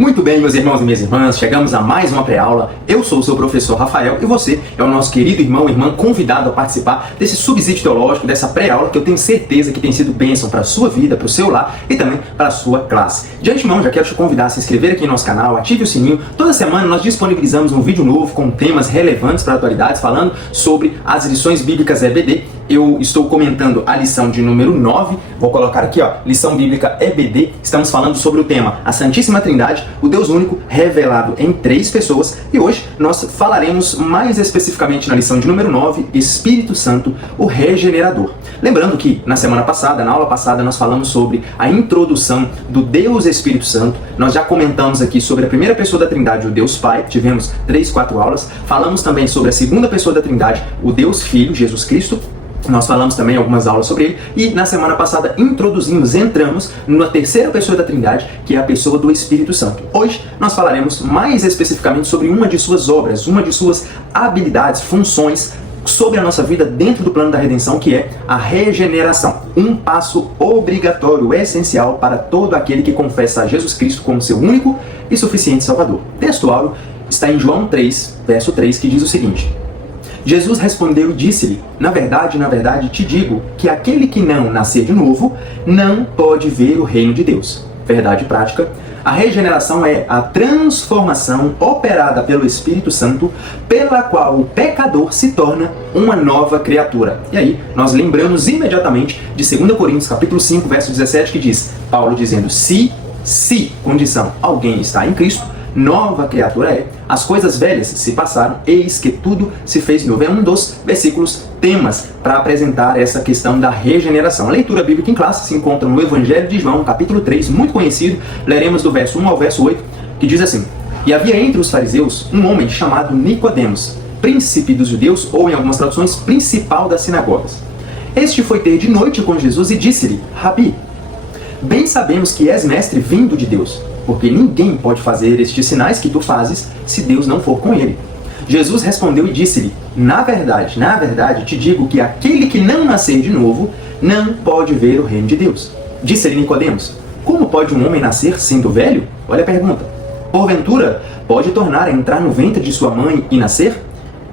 Muito bem, meus irmãos e minhas irmãs, chegamos a mais uma pré-aula. Eu sou o seu professor Rafael e você é o nosso querido irmão e irmã convidado a participar desse subsídio teológico, dessa pré-aula que eu tenho certeza que tem sido bênção para a sua vida, para o seu lar e também para a sua classe. De antemão, já quero te convidar a se inscrever aqui no nosso canal, ative o sininho. Toda semana nós disponibilizamos um vídeo novo com temas relevantes para atualidades, falando sobre as lições bíblicas EBD. Eu estou comentando a lição de número 9, vou colocar aqui, ó, lição bíblica EBD. Estamos falando sobre o tema a Santíssima Trindade, o Deus único revelado em 3 pessoas, e hoje nós falaremos mais especificamente na lição de número 9, Espírito Santo, o Regenerador. Lembrando que na semana passada, na aula passada, nós falamos sobre a introdução do Deus Espírito Santo. Nós já comentamos aqui sobre a primeira pessoa da Trindade, o Deus Pai, tivemos 3, 4 aulas. Falamos também sobre a segunda pessoa da Trindade, o Deus Filho, Jesus Cristo. Nós falamos também algumas aulas sobre ele, e na semana passada entramos na terceira pessoa da Trindade, que é a pessoa do Espírito Santo. Hoje nós falaremos mais especificamente sobre uma de suas obras, uma de suas habilidades, funções sobre a nossa vida dentro do plano da redenção, que é a regeneração. Um passo obrigatório, essencial para todo aquele que confessa a Jesus Cristo como seu único e suficiente Salvador. O texto áureo está em João 3, verso 3, que diz o seguinte: Jesus respondeu e disse-lhe: na verdade, te digo que aquele que não nascer de novo não pode ver o reino de Deus. Verdade prática. A regeneração é a transformação operada pelo Espírito Santo, pela qual o pecador se torna uma nova criatura. E aí, nós lembramos imediatamente de 2 Coríntios capítulo 5, verso 17, que diz, Paulo dizendo, se, condição, alguém está em Cristo, nova criatura é, as coisas velhas se passaram, eis que tudo se fez novo. É um dos versículos temas para apresentar essa questão da regeneração. A leitura bíblica em classe se encontra no Evangelho de João, capítulo 3, muito conhecido. Leremos do verso 1 ao verso 8, que diz assim: E havia entre os fariseus um homem chamado Nicodemos, príncipe dos judeus, ou em algumas traduções, principal das sinagogas. Este foi ter de noite com Jesus e disse-lhe: Rabi, bem sabemos que és mestre vindo de Deus, porque ninguém pode fazer estes sinais que tu fazes se Deus não for com ele. Jesus respondeu e disse-lhe: na verdade, te digo que aquele que não nascer de novo não pode ver o reino de Deus. Disse-lhe Nicodemos: como pode um homem nascer sendo velho? Olha a pergunta. Porventura, pode tornar a entrar no ventre de sua mãe e nascer?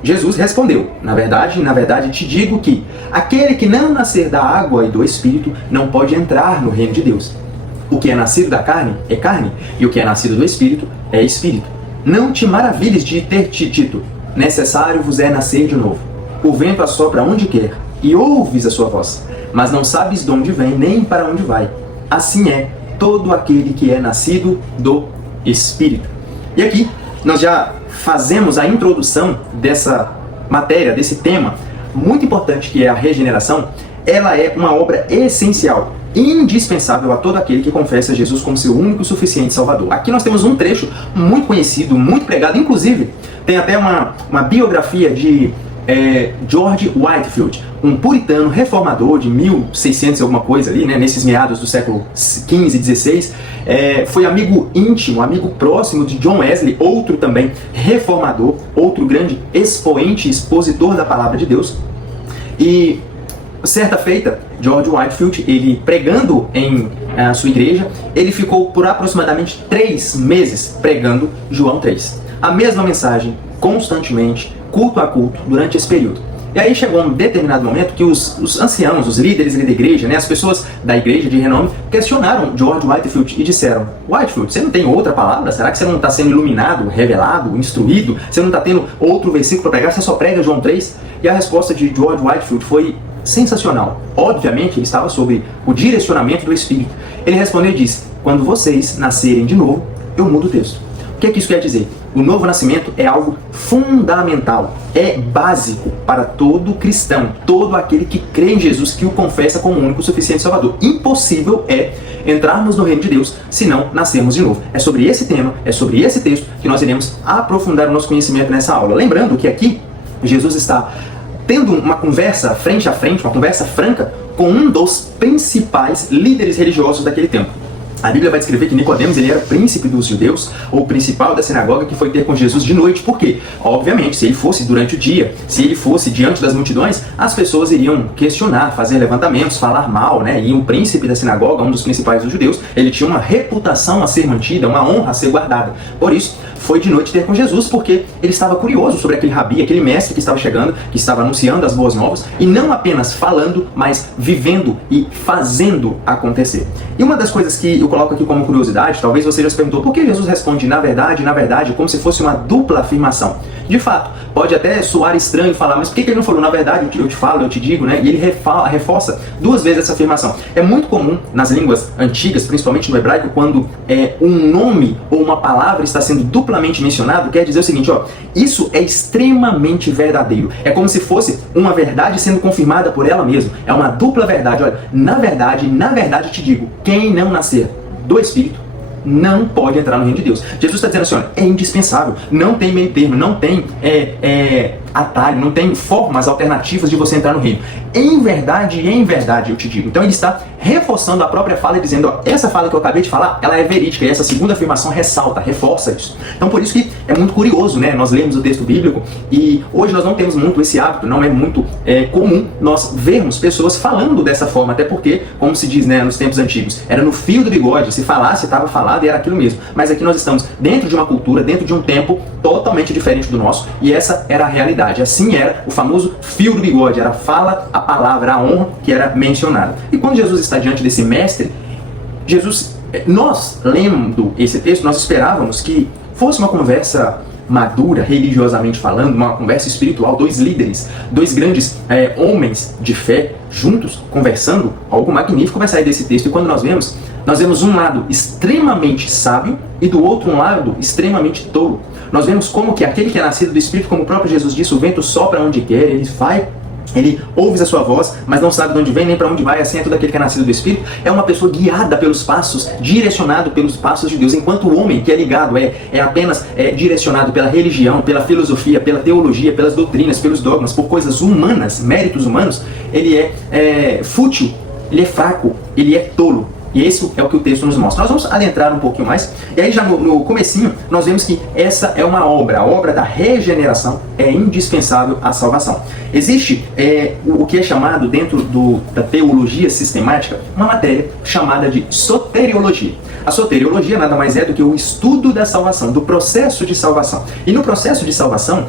Jesus respondeu: na verdade, te digo que aquele que não nascer da água e do Espírito não pode entrar no reino de Deus. O que é nascido da carne é carne, e o que é nascido do Espírito é Espírito. Não te maravilhes de ter te dito: necessário vos é nascer de novo. O vento assopra onde quer, e ouves a sua voz, mas não sabes de onde vem, nem para onde vai. Assim é todo aquele que é nascido do Espírito. E aqui nós já fazemos a introdução dessa matéria, desse tema muito importante, que é a regeneração. Ela é uma obra essencial, indispensável a todo aquele que confessa Jesus como seu único e suficiente Salvador. Aqui nós temos um trecho muito conhecido, muito pregado, inclusive tem até uma biografia de George Whitefield, um puritano reformador de 1600 e alguma coisa ali, né, nesses meados do século XV e XVI. Foi amigo íntimo, amigo próximo de John Wesley, outro também reformador, outro grande expoente, expositor da palavra de Deus. E certa feita, George Whitefield, ele pregando em sua igreja, ele ficou por aproximadamente 3 meses pregando João 3. A mesma mensagem, constantemente, culto a culto, durante esse período. E aí chegou um determinado momento que os anciãos, os líderes da igreja, né, as pessoas da igreja de renome, questionaram George Whitefield e disseram: Whitefield, você não tem outra palavra? Será que você não está sendo iluminado, revelado, instruído? Você não está tendo outro versículo para pregar? Você só prega João 3? E a resposta de George Whitefield foi sensacional. Obviamente, ele estava sob o direcionamento do Espírito. Ele respondeu e disse: quando vocês nascerem de novo, eu mudo o texto. O que é que isso quer dizer? O novo nascimento é algo fundamental, é básico para todo cristão, todo aquele que crê em Jesus, que o confessa como o único e suficiente Salvador. Impossível é entrarmos no reino de Deus se não nascermos de novo. É sobre esse tema, é sobre esse texto que nós iremos aprofundar o nosso conhecimento nessa aula. Lembrando que aqui Jesus está tendo uma conversa frente a frente, uma conversa franca com um dos principais líderes religiosos daquele tempo. A Bíblia vai descrever que Nicodemos ele era príncipe dos judeus, ou principal da sinagoga, que foi ter com Jesus de noite. Por quê? Obviamente, se ele fosse durante o dia, se ele fosse diante das multidões, as pessoas iriam questionar, fazer levantamentos, falar mal, né? E um príncipe da sinagoga, um dos principais dos judeus, ele tinha uma reputação a ser mantida, uma honra a ser guardada. Por isso, foi de noite ter com Jesus, porque ele estava curioso sobre aquele rabi, aquele mestre que estava chegando, que estava anunciando as boas novas, e não apenas falando, mas vivendo e fazendo acontecer. E uma das coisas que eu coloco aqui como curiosidade, talvez você já se perguntou, por que Jesus responde na verdade, como se fosse uma dupla afirmação? De fato, pode até soar estranho falar, mas por que ele não falou na verdade, eu te falo, eu te digo, né? E ele reforça duas vezes essa afirmação. É muito comum nas línguas antigas, principalmente no hebraico, quando um nome ou uma palavra está sendo duplamente mencionado, quer dizer o seguinte, ó, isso é extremamente verdadeiro. É como se fosse uma verdade sendo confirmada por ela mesma. É uma dupla verdade. Olha, na verdade te digo, quem não nascer do Espírito não pode entrar no reino de Deus. Jesus está dizendo assim, olha, é indispensável, não tem meio termo, não tem atalho, não tem formas alternativas de você entrar no reino. Em verdade, eu te digo. Então ele está reforçando a própria fala e dizendo, ó, essa fala que eu acabei de falar, ela é verídica, e essa segunda afirmação ressalta, reforça isso. Então por isso que é muito curioso, né? Nós lemos o texto bíblico e hoje nós não temos muito esse hábito, não é muito comum nós vermos pessoas falando dessa forma, até porque, como se diz, né, nos tempos antigos, era no fio do bigode, se falasse, estava falado e era aquilo mesmo. Mas aqui nós estamos dentro de uma cultura, dentro de um tempo totalmente diferente do nosso, e essa era a realidade. Assim era o famoso fio do bigode, era a fala, a palavra, a honra que era mencionada. E quando Jesus está diante desse mestre, nós lendo esse texto, nós esperávamos que fosse uma conversa madura, religiosamente falando, uma conversa espiritual, dois líderes, dois grandes homens de fé juntos, conversando. Algo magnífico vai sair desse texto. E quando nós vemos um lado extremamente sábio e do outro um lado extremamente tolo. Nós vemos como que aquele que é nascido do Espírito, como o próprio Jesus disse, o vento sopra onde quer, ele ouve a sua voz, mas não sabe de onde vem nem para onde vai. Assim é todo aquele que é nascido do Espírito. É uma pessoa guiada pelos passos, direcionado pelos passos de Deus. Enquanto o homem que é ligado é apenas direcionado pela religião, pela filosofia, pela teologia, pelas doutrinas, pelos dogmas, por coisas humanas, méritos humanos, ele é fútil, ele é fraco, ele é tolo. E esse é o que o texto nos mostra. Nós vamos adentrar um pouquinho mais. E aí já no comecinho, nós vemos que essa é uma obra. A obra da regeneração é indispensável à salvação. Existe o que é chamado dentro da teologia sistemática, uma matéria chamada de soteriologia. A soteriologia nada mais é do que o estudo da salvação, do processo de salvação. E no processo de salvação,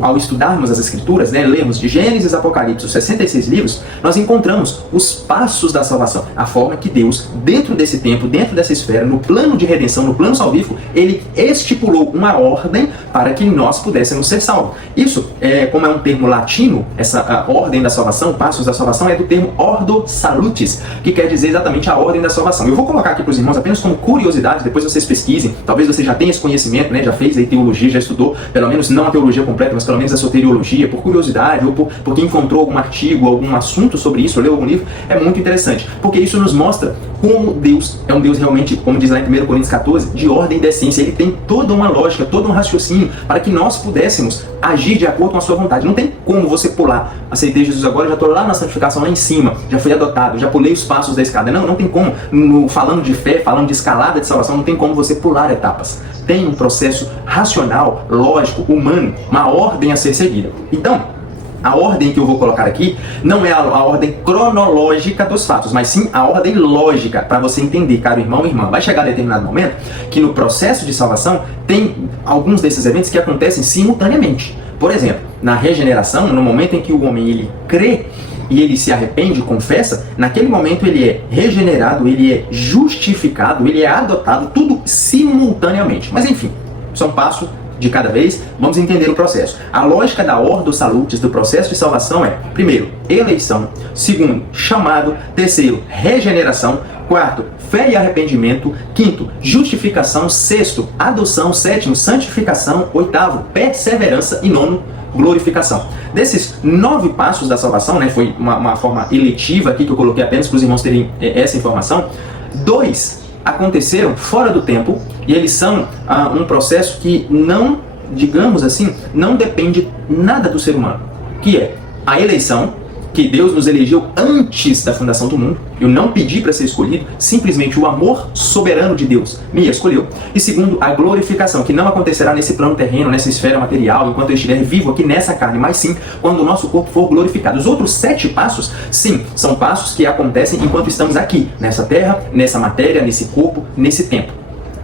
ao estudarmos as Escrituras, né, lemos de Gênesis a Apocalipse, os 66 livros, nós encontramos os passos da salvação, a forma que Deus, dentro desse tempo, dentro dessa esfera, no plano de redenção, no plano salvífico, ele estipulou uma ordem para que nós pudéssemos ser salvos. Isso, como é um termo latino, essa ordem da salvação, passos da salvação, é do termo ordo salutis, que quer dizer exatamente a ordem da salvação. Eu vou colocar aqui para os irmãos apenas como curiosidade, depois vocês pesquisem, talvez você já tenha esse conhecimento, né, já fez aí teologia, já estudou, pelo menos não a teologia completa, mas pelo menos a soteriologia, por curiosidade, ou porque encontrou algum artigo, algum assunto sobre isso, ou leu algum livro, é muito interessante, porque isso nos mostra como Deus é um Deus realmente, como diz lá em 1 Coríntios 14, de ordem e decência. Ele tem toda uma lógica, todo um raciocínio para que nós pudéssemos agir de acordo com a sua vontade. Não tem como você pular, aceitei Jesus agora, já estou lá na santificação, lá em cima, já fui adotado, já pulei os passos da escada. Não tem como, falando de fé, falando de escalada de salvação, não tem como você pular etapas. Tem um processo racional, lógico, humano, uma ordem a ser seguida. Então, a ordem que eu vou colocar aqui não é a ordem cronológica dos fatos, mas sim a ordem lógica, para você entender, caro irmão e irmã. Vai chegar a determinado momento que no processo de salvação tem alguns desses eventos que acontecem simultaneamente. Por exemplo, na regeneração, no momento em que o homem ele crê e ele se arrepende, confessa, naquele momento ele é regenerado, ele é justificado, ele é adotado, tudo simultaneamente. Mas enfim, só um passo de cada vez, vamos entender o processo. A lógica da ordo salutis, do processo de salvação é, primeiro, eleição, segundo, chamado, terceiro, regeneração, quarto, fé e arrependimento, quinto, justificação, sexto, adoção, sétimo, santificação, oitavo, perseverança e nono, glorificação. Desses 9 passos da salvação, né, foi uma forma eletiva aqui que eu coloquei apenas para os irmãos terem essa informação, 2 aconteceram fora do tempo e eles são um processo que não, digamos assim, não depende nada do ser humano, que é a eleição que Deus nos elegeu antes da fundação do mundo. Eu não pedi para ser escolhido, simplesmente o amor soberano de Deus me escolheu. E segundo, a glorificação, que não acontecerá nesse plano terreno, nessa esfera material, enquanto eu estiver vivo aqui nessa carne, mas sim quando o nosso corpo for glorificado. Os outros 7 passos, sim, são passos que acontecem enquanto estamos aqui, nessa terra, nessa matéria, nesse corpo, nesse tempo,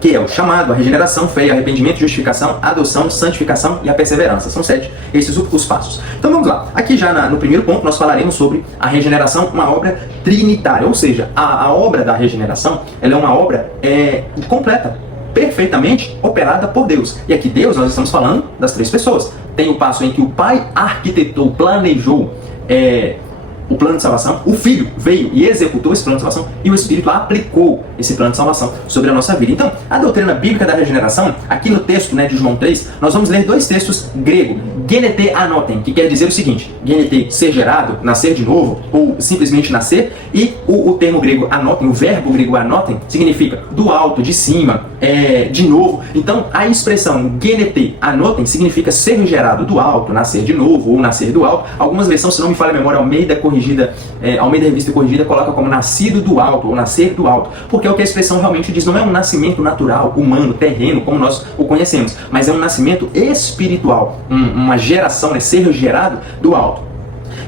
que é o chamado, a regeneração, fé, arrependimento, justificação, adoção, santificação e a perseverança. São 7 esses os passos. Então vamos lá. Aqui já no primeiro ponto nós falaremos sobre a regeneração, uma obra trinitária, ou seja, a obra da regeneração, ela é uma obra completa, perfeitamente operada por Deus. E aqui Deus, nós estamos falando das 3 pessoas. Tem o passo em que o Pai arquitetou, planejou o plano de salvação, o Filho veio e executou esse plano de salvação e o Espírito aplicou esse plano de salvação sobre a nossa vida. Então, a doutrina bíblica da regeneração, aqui no texto de João 3, nós vamos ler 2 textos gregos, genete anoten, que quer dizer o seguinte: genete, ser gerado, nascer de novo, ou simplesmente nascer, e o termo grego anoten, o verbo grego anoten, significa do alto, de cima, de novo. Então, a expressão genete anoten significa ser gerado do alto, nascer de novo, ou nascer do alto. Algumas versões, se não me falha a memória, Almeida Revista Corrigida coloca como nascido do alto, ou nascer do alto, porque é o que a expressão realmente diz. Não é um nascimento natural, humano, terreno, como nós o conhecemos, mas é um nascimento espiritual, uma geração, ser gerado do alto.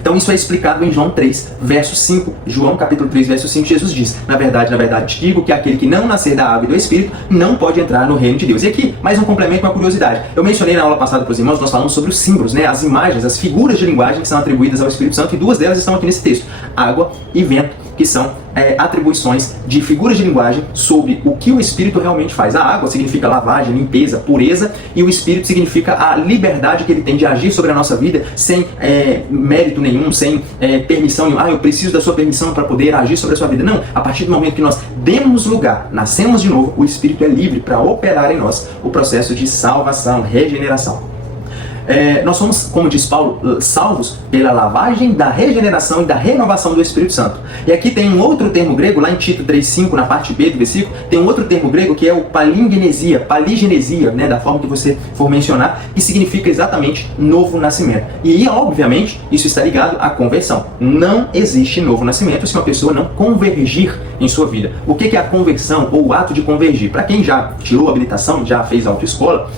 Então isso é explicado em João 3, verso 5. João capítulo 3, verso 5, Jesus diz: na verdade, te digo que aquele que não nascer da água e do Espírito não pode entrar no reino de Deus. E aqui, mais um complemento, uma curiosidade. Eu mencionei na aula passada para os irmãos, nós falamos sobre os símbolos, as imagens, as figuras de linguagem que são atribuídas ao Espírito Santo, e 2 delas estão aqui nesse texto: água e vento, que são atribuições de figuras de linguagem sobre o que o Espírito realmente faz. A água significa lavagem, limpeza, pureza, e o Espírito significa a liberdade que ele tem de agir sobre a nossa vida sem mérito nenhum, sem permissão nenhuma. Eu preciso da sua permissão para poder agir sobre a sua vida. Não, a partir do momento que nós demos lugar, nascemos de novo, o Espírito é livre para operar em nós o processo de salvação, regeneração. Nós somos, como diz Paulo, salvos pela lavagem da regeneração e da renovação do Espírito Santo. E aqui tem um outro termo grego, lá em Tito 3,5, na parte B do versículo, tem um outro termo grego que é o paligenesia, da forma que você for mencionar, que significa exatamente novo nascimento. E obviamente, isso está ligado à conversão. Não existe novo nascimento se uma pessoa não convergir em sua vida. O que é a conversão ou o ato de convergir? Para quem já tirou a habilitação, já fez autoescola,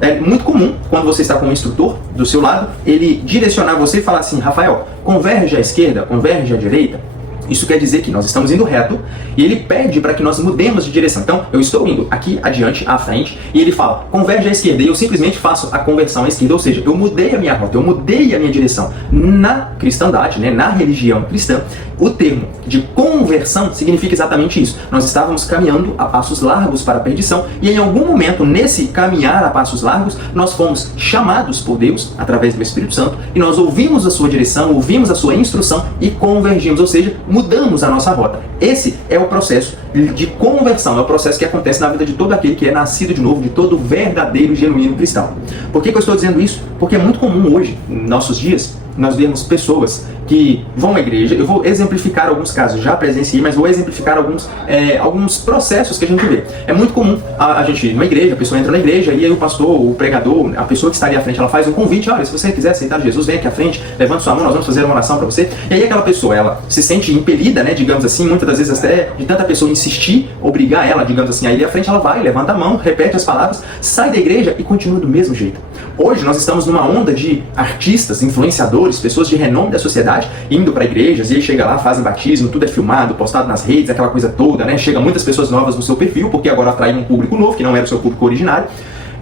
é muito comum, quando você está com um instrutor do seu lado, ele direcionar você e falar assim: Rafael, converge à esquerda, converge à direita. Isso quer dizer que nós estamos indo reto e ele pede para que nós mudemos de direção. Então, eu estou indo aqui adiante, à frente, e ele fala, converge à esquerda, e eu simplesmente faço a conversão à esquerda, ou seja, eu mudei a minha rota, eu mudei a minha direção. Na cristandade, na religião cristã, o termo de conversão significa exatamente isso. Nós estávamos caminhando a passos largos para a perdição, e em algum momento, nesse caminhar a passos largos, nós fomos chamados por Deus, através do Espírito Santo, e nós ouvimos a sua direção, ouvimos a sua instrução e convergimos, ou seja, mudamos a nossa rota. Esse é o processo de conversão, é o processo que acontece na vida de todo aquele que é nascido de novo, de todo verdadeiro, genuíno cristão. Por que eu estou dizendo isso? Porque é muito comum hoje, em nossos dias, nós vemos pessoas que vão à igreja. Eu vou exemplificar alguns casos, já presenciei, mas vou exemplificar alguns processos que a gente vê. É muito comum a gente ir numa igreja, a pessoa entra na igreja e aí o pastor, o pregador, a pessoa que está ali à frente, ela faz um convite: olha, se você quiser aceitar Jesus, vem aqui à frente, levante sua mão, nós vamos fazer uma oração para você. E aí aquela pessoa, ela se sente impelida, digamos assim, muitas das vezes até de tanta pessoa insistir, obrigar ela, digamos assim, aí à frente ela vai, levanta a mão, repete as palavras, sai da igreja e continua do mesmo jeito. Hoje nós estamos numa onda de artistas, influenciadores, pessoas de renome da sociedade, indo para igrejas, e aí chega lá, fazem batismo, tudo é filmado, postado nas redes, aquela coisa toda, Chega muitas pessoas novas no seu perfil, porque agora atrai um público novo, que não era o seu público originário.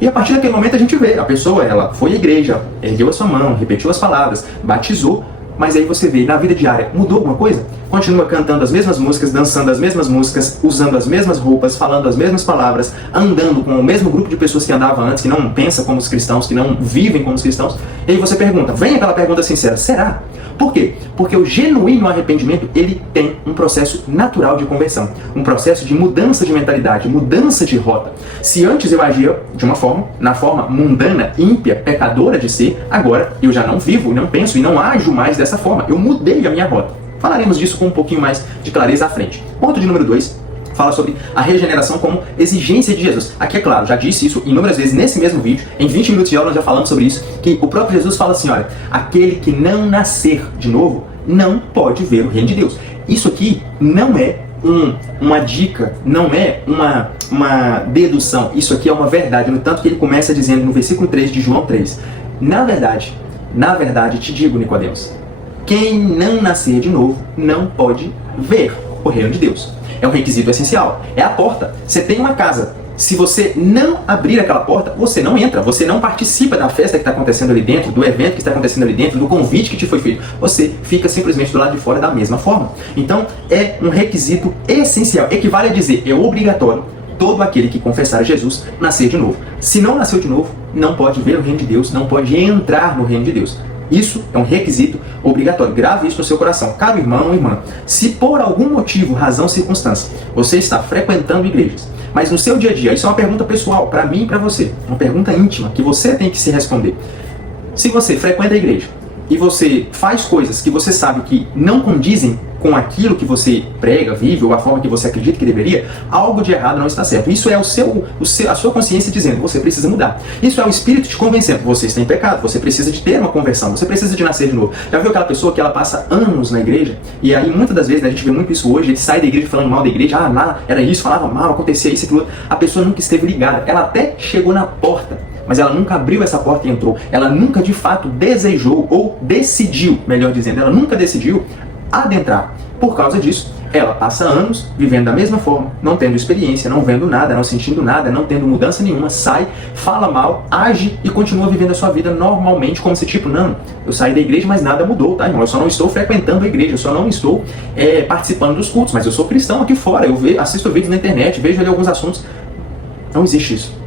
E a partir daquele momento a gente vê, a pessoa, ela foi à igreja, ergueu a sua mão, repetiu as palavras, batizou, mas aí você vê, na vida diária, mudou alguma coisa? Continua cantando as mesmas músicas, dançando as mesmas músicas, usando as mesmas roupas, falando as mesmas palavras, andando com o mesmo grupo de pessoas que andava antes, que não pensa como os cristãos, que não vivem como os cristãos. E aí você pergunta, vem aquela pergunta sincera, será? Por quê? Porque o genuíno arrependimento, ele tem um processo natural de conversão, um processo de mudança de mentalidade, mudança de rota. Se antes eu agia de uma forma, na forma mundana, ímpia, pecadora de ser, agora eu já não vivo, não penso e não ajo mais dessa forma. Eu mudei a minha rota. Falaremos disso com um pouquinho mais de clareza à frente. Ponto de número 2. fala sobre a regeneração como exigência de Jesus. Aqui é claro, já disse isso inúmeras vezes nesse mesmo vídeo, em 20 minutos de aula nós já falamos sobre isso, que o próprio Jesus fala assim, olha, aquele que não nascer de novo não pode ver o reino de Deus. Isso aqui não é uma dica, não é uma dedução, isso aqui é uma verdade, no tanto que ele começa dizendo no versículo 3 de João 3, na verdade te digo, Nicodemos, quem não nascer de novo não pode ver o reino de Deus. É um requisito essencial, é a porta. Você tem uma casa, se você não abrir aquela porta, você não entra, você não participa da festa que está acontecendo ali dentro, do evento que está acontecendo ali dentro, do convite que te foi feito. Você fica simplesmente do lado de fora da mesma forma. Então, é um requisito essencial, equivale a dizer, é obrigatório todo aquele que confessar a Jesus nascer de novo. Se não nasceu de novo, não pode ver o reino de Deus, não pode entrar no reino de Deus. Isso é um requisito obrigatório. Grave isso no seu coração. Caro irmão ou irmã, se por algum motivo, razão, circunstância, você está frequentando igrejas, mas no seu dia a dia, isso é uma pergunta pessoal, para mim e para você, uma pergunta íntima, que você tem que se responder. Se você frequenta a igreja e você faz coisas que você sabe que não condizem com aquilo que você prega, vive, ou a forma que você acredita que deveria, algo de errado não está certo. Isso é a sua consciência dizendo, você precisa mudar. Isso é o Espírito te convencendo, você está em pecado, você precisa de ter uma conversão, você precisa de nascer de novo. Já viu aquela pessoa que ela passa anos na igreja, e aí muitas das vezes, né, a gente vê muito isso hoje, ele sai da igreja falando mal da igreja, nada, era isso, falava mal, acontecia isso, aquilo. A pessoa nunca esteve ligada, ela até chegou na porta, mas ela nunca abriu essa porta e entrou. Ela nunca de fato desejou, ou decidiu, melhor dizendo, ela nunca decidiu adentrar. Por causa disso, ela passa anos vivendo da mesma forma, não tendo experiência, não vendo nada, não sentindo nada, não tendo mudança nenhuma, sai, fala mal, age e continua vivendo a sua vida normalmente, como se tipo, não, eu saí da igreja, mas nada mudou, tá, irmão? Eu só não estou frequentando a igreja, eu só não estou participando dos cultos, mas eu sou cristão aqui fora, eu assisto vídeos na internet, vejo ali alguns assuntos. Não existe isso.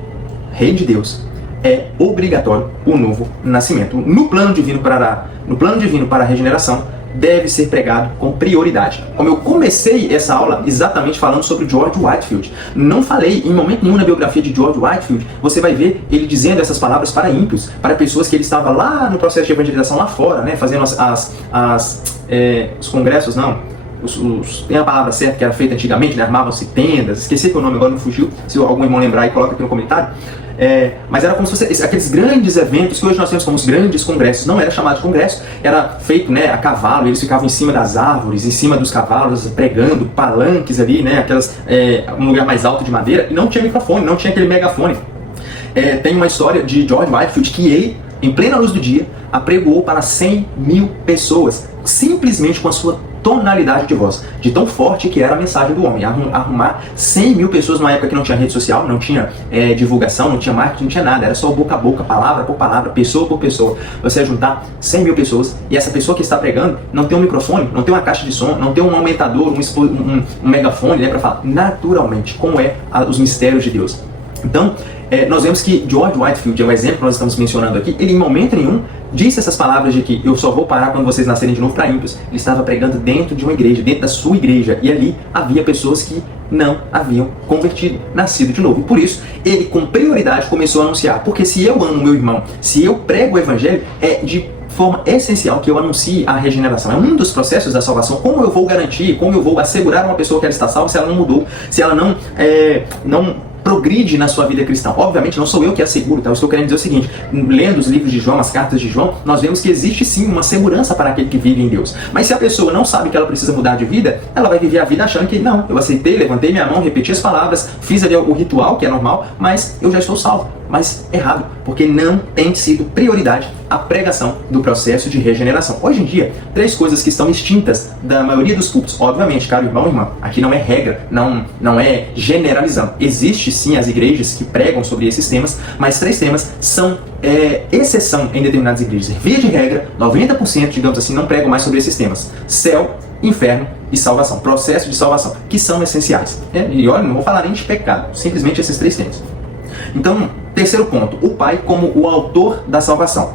Reino de Deus. É obrigatório o novo nascimento. No plano divino para a regeneração, deve ser pregado com prioridade. Como eu comecei essa aula exatamente falando sobre George Whitefield, não falei em momento nenhum na biografia de George Whitefield, você vai ver ele dizendo essas palavras para ímpios, para pessoas que ele estava lá no processo de evangelização lá fora, né, fazendo os congressos, não, tem a palavra certa que era feita antigamente, né, armavam-se tendas, esqueci que o nome agora não fugiu, se algum irmão lembrar aí, coloca aqui no comentário. Mas era como se fosse aqueles grandes eventos que hoje nós temos como os grandes congressos. Não era chamado de congresso, era feito, né, a cavalo, eles ficavam em cima das árvores, em cima dos cavalos, pregando, palanques ali, né, um lugar mais alto de madeira, e não tinha microfone, não tinha aquele megafone. Tem uma história de George Whitefield que ele, em plena luz do dia, apregoou para 100 mil pessoas, simplesmente com a sua tonalidade de voz, de tão forte que era a mensagem do homem. Arrumar 100 mil pessoas numa época que não tinha rede social, não tinha divulgação, não tinha marketing, não tinha nada, era só boca a boca, palavra por palavra, pessoa por pessoa. Você vai juntar 100 mil pessoas e essa pessoa que está pregando não tem um microfone, não tem uma caixa de som, não tem um aumentador, um megafone, né, para falar naturalmente como os mistérios de Deus. Então, nós vemos que George Whitefield é um exemplo que nós estamos mencionando aqui. Ele em momento nenhum disse essas palavras de que eu só vou parar quando vocês nascerem de novo para ímpios. Ele estava pregando dentro de uma igreja, dentro da sua igreja, e ali havia pessoas que não haviam convertido, nascido de novo. E por isso, ele com prioridade começou a anunciar, porque se eu amo meu irmão, se eu prego o evangelho, é de forma essencial que eu anuncie a regeneração. É um dos processos da salvação. Como eu vou garantir, como eu vou assegurar uma pessoa que ela está salva se ela não mudou, se ela não progride na sua vida cristã? Obviamente não sou eu que asseguro, tá? Eu estou querendo dizer o seguinte, lendo os livros de João, as cartas de João, nós vemos que existe sim uma segurança para aquele que vive em Deus. Mas se a pessoa não sabe que ela precisa mudar de vida, ela vai viver a vida achando que não, eu aceitei, levantei minha mão, repeti as palavras, fiz ali o ritual, que é normal, mas eu já estou salvo. Mas errado, porque não tem sido prioridade a pregação do processo de regeneração. Hoje em dia, 3 coisas que estão extintas da maioria dos cultos. Obviamente, caro irmão e irmã, aqui não é regra, não é generalizando. Existe sim as igrejas que pregam sobre esses temas, mas 3 temas são exceção em determinadas igrejas. Via de regra, 90%, digamos assim, não pregam mais sobre esses temas. Céu, inferno e salvação. Processo de salvação, que são essenciais. E olha, não vou falar nem de pecado, simplesmente esses 3 temas. Então, terceiro ponto, o Pai como o autor da salvação.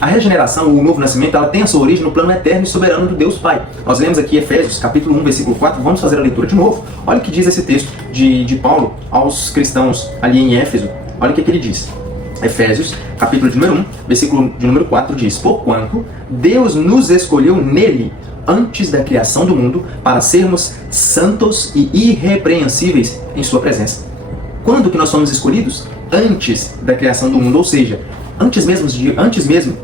A regeneração, o novo nascimento, ela tem a sua origem no plano eterno e soberano do Deus Pai. Nós lemos aqui Efésios, capítulo 1, versículo 4, vamos fazer a leitura de novo. Olha o que diz esse texto de Paulo aos cristãos ali em Éfeso. Olha o que ele diz. Efésios, capítulo de número 1, versículo de número 4 diz: porquanto Deus nos escolheu nele antes da criação do mundo para sermos santos e irrepreensíveis em sua presença. Quando que nós fomos escolhidos? Antes da criação do mundo, ou seja, antes mesmo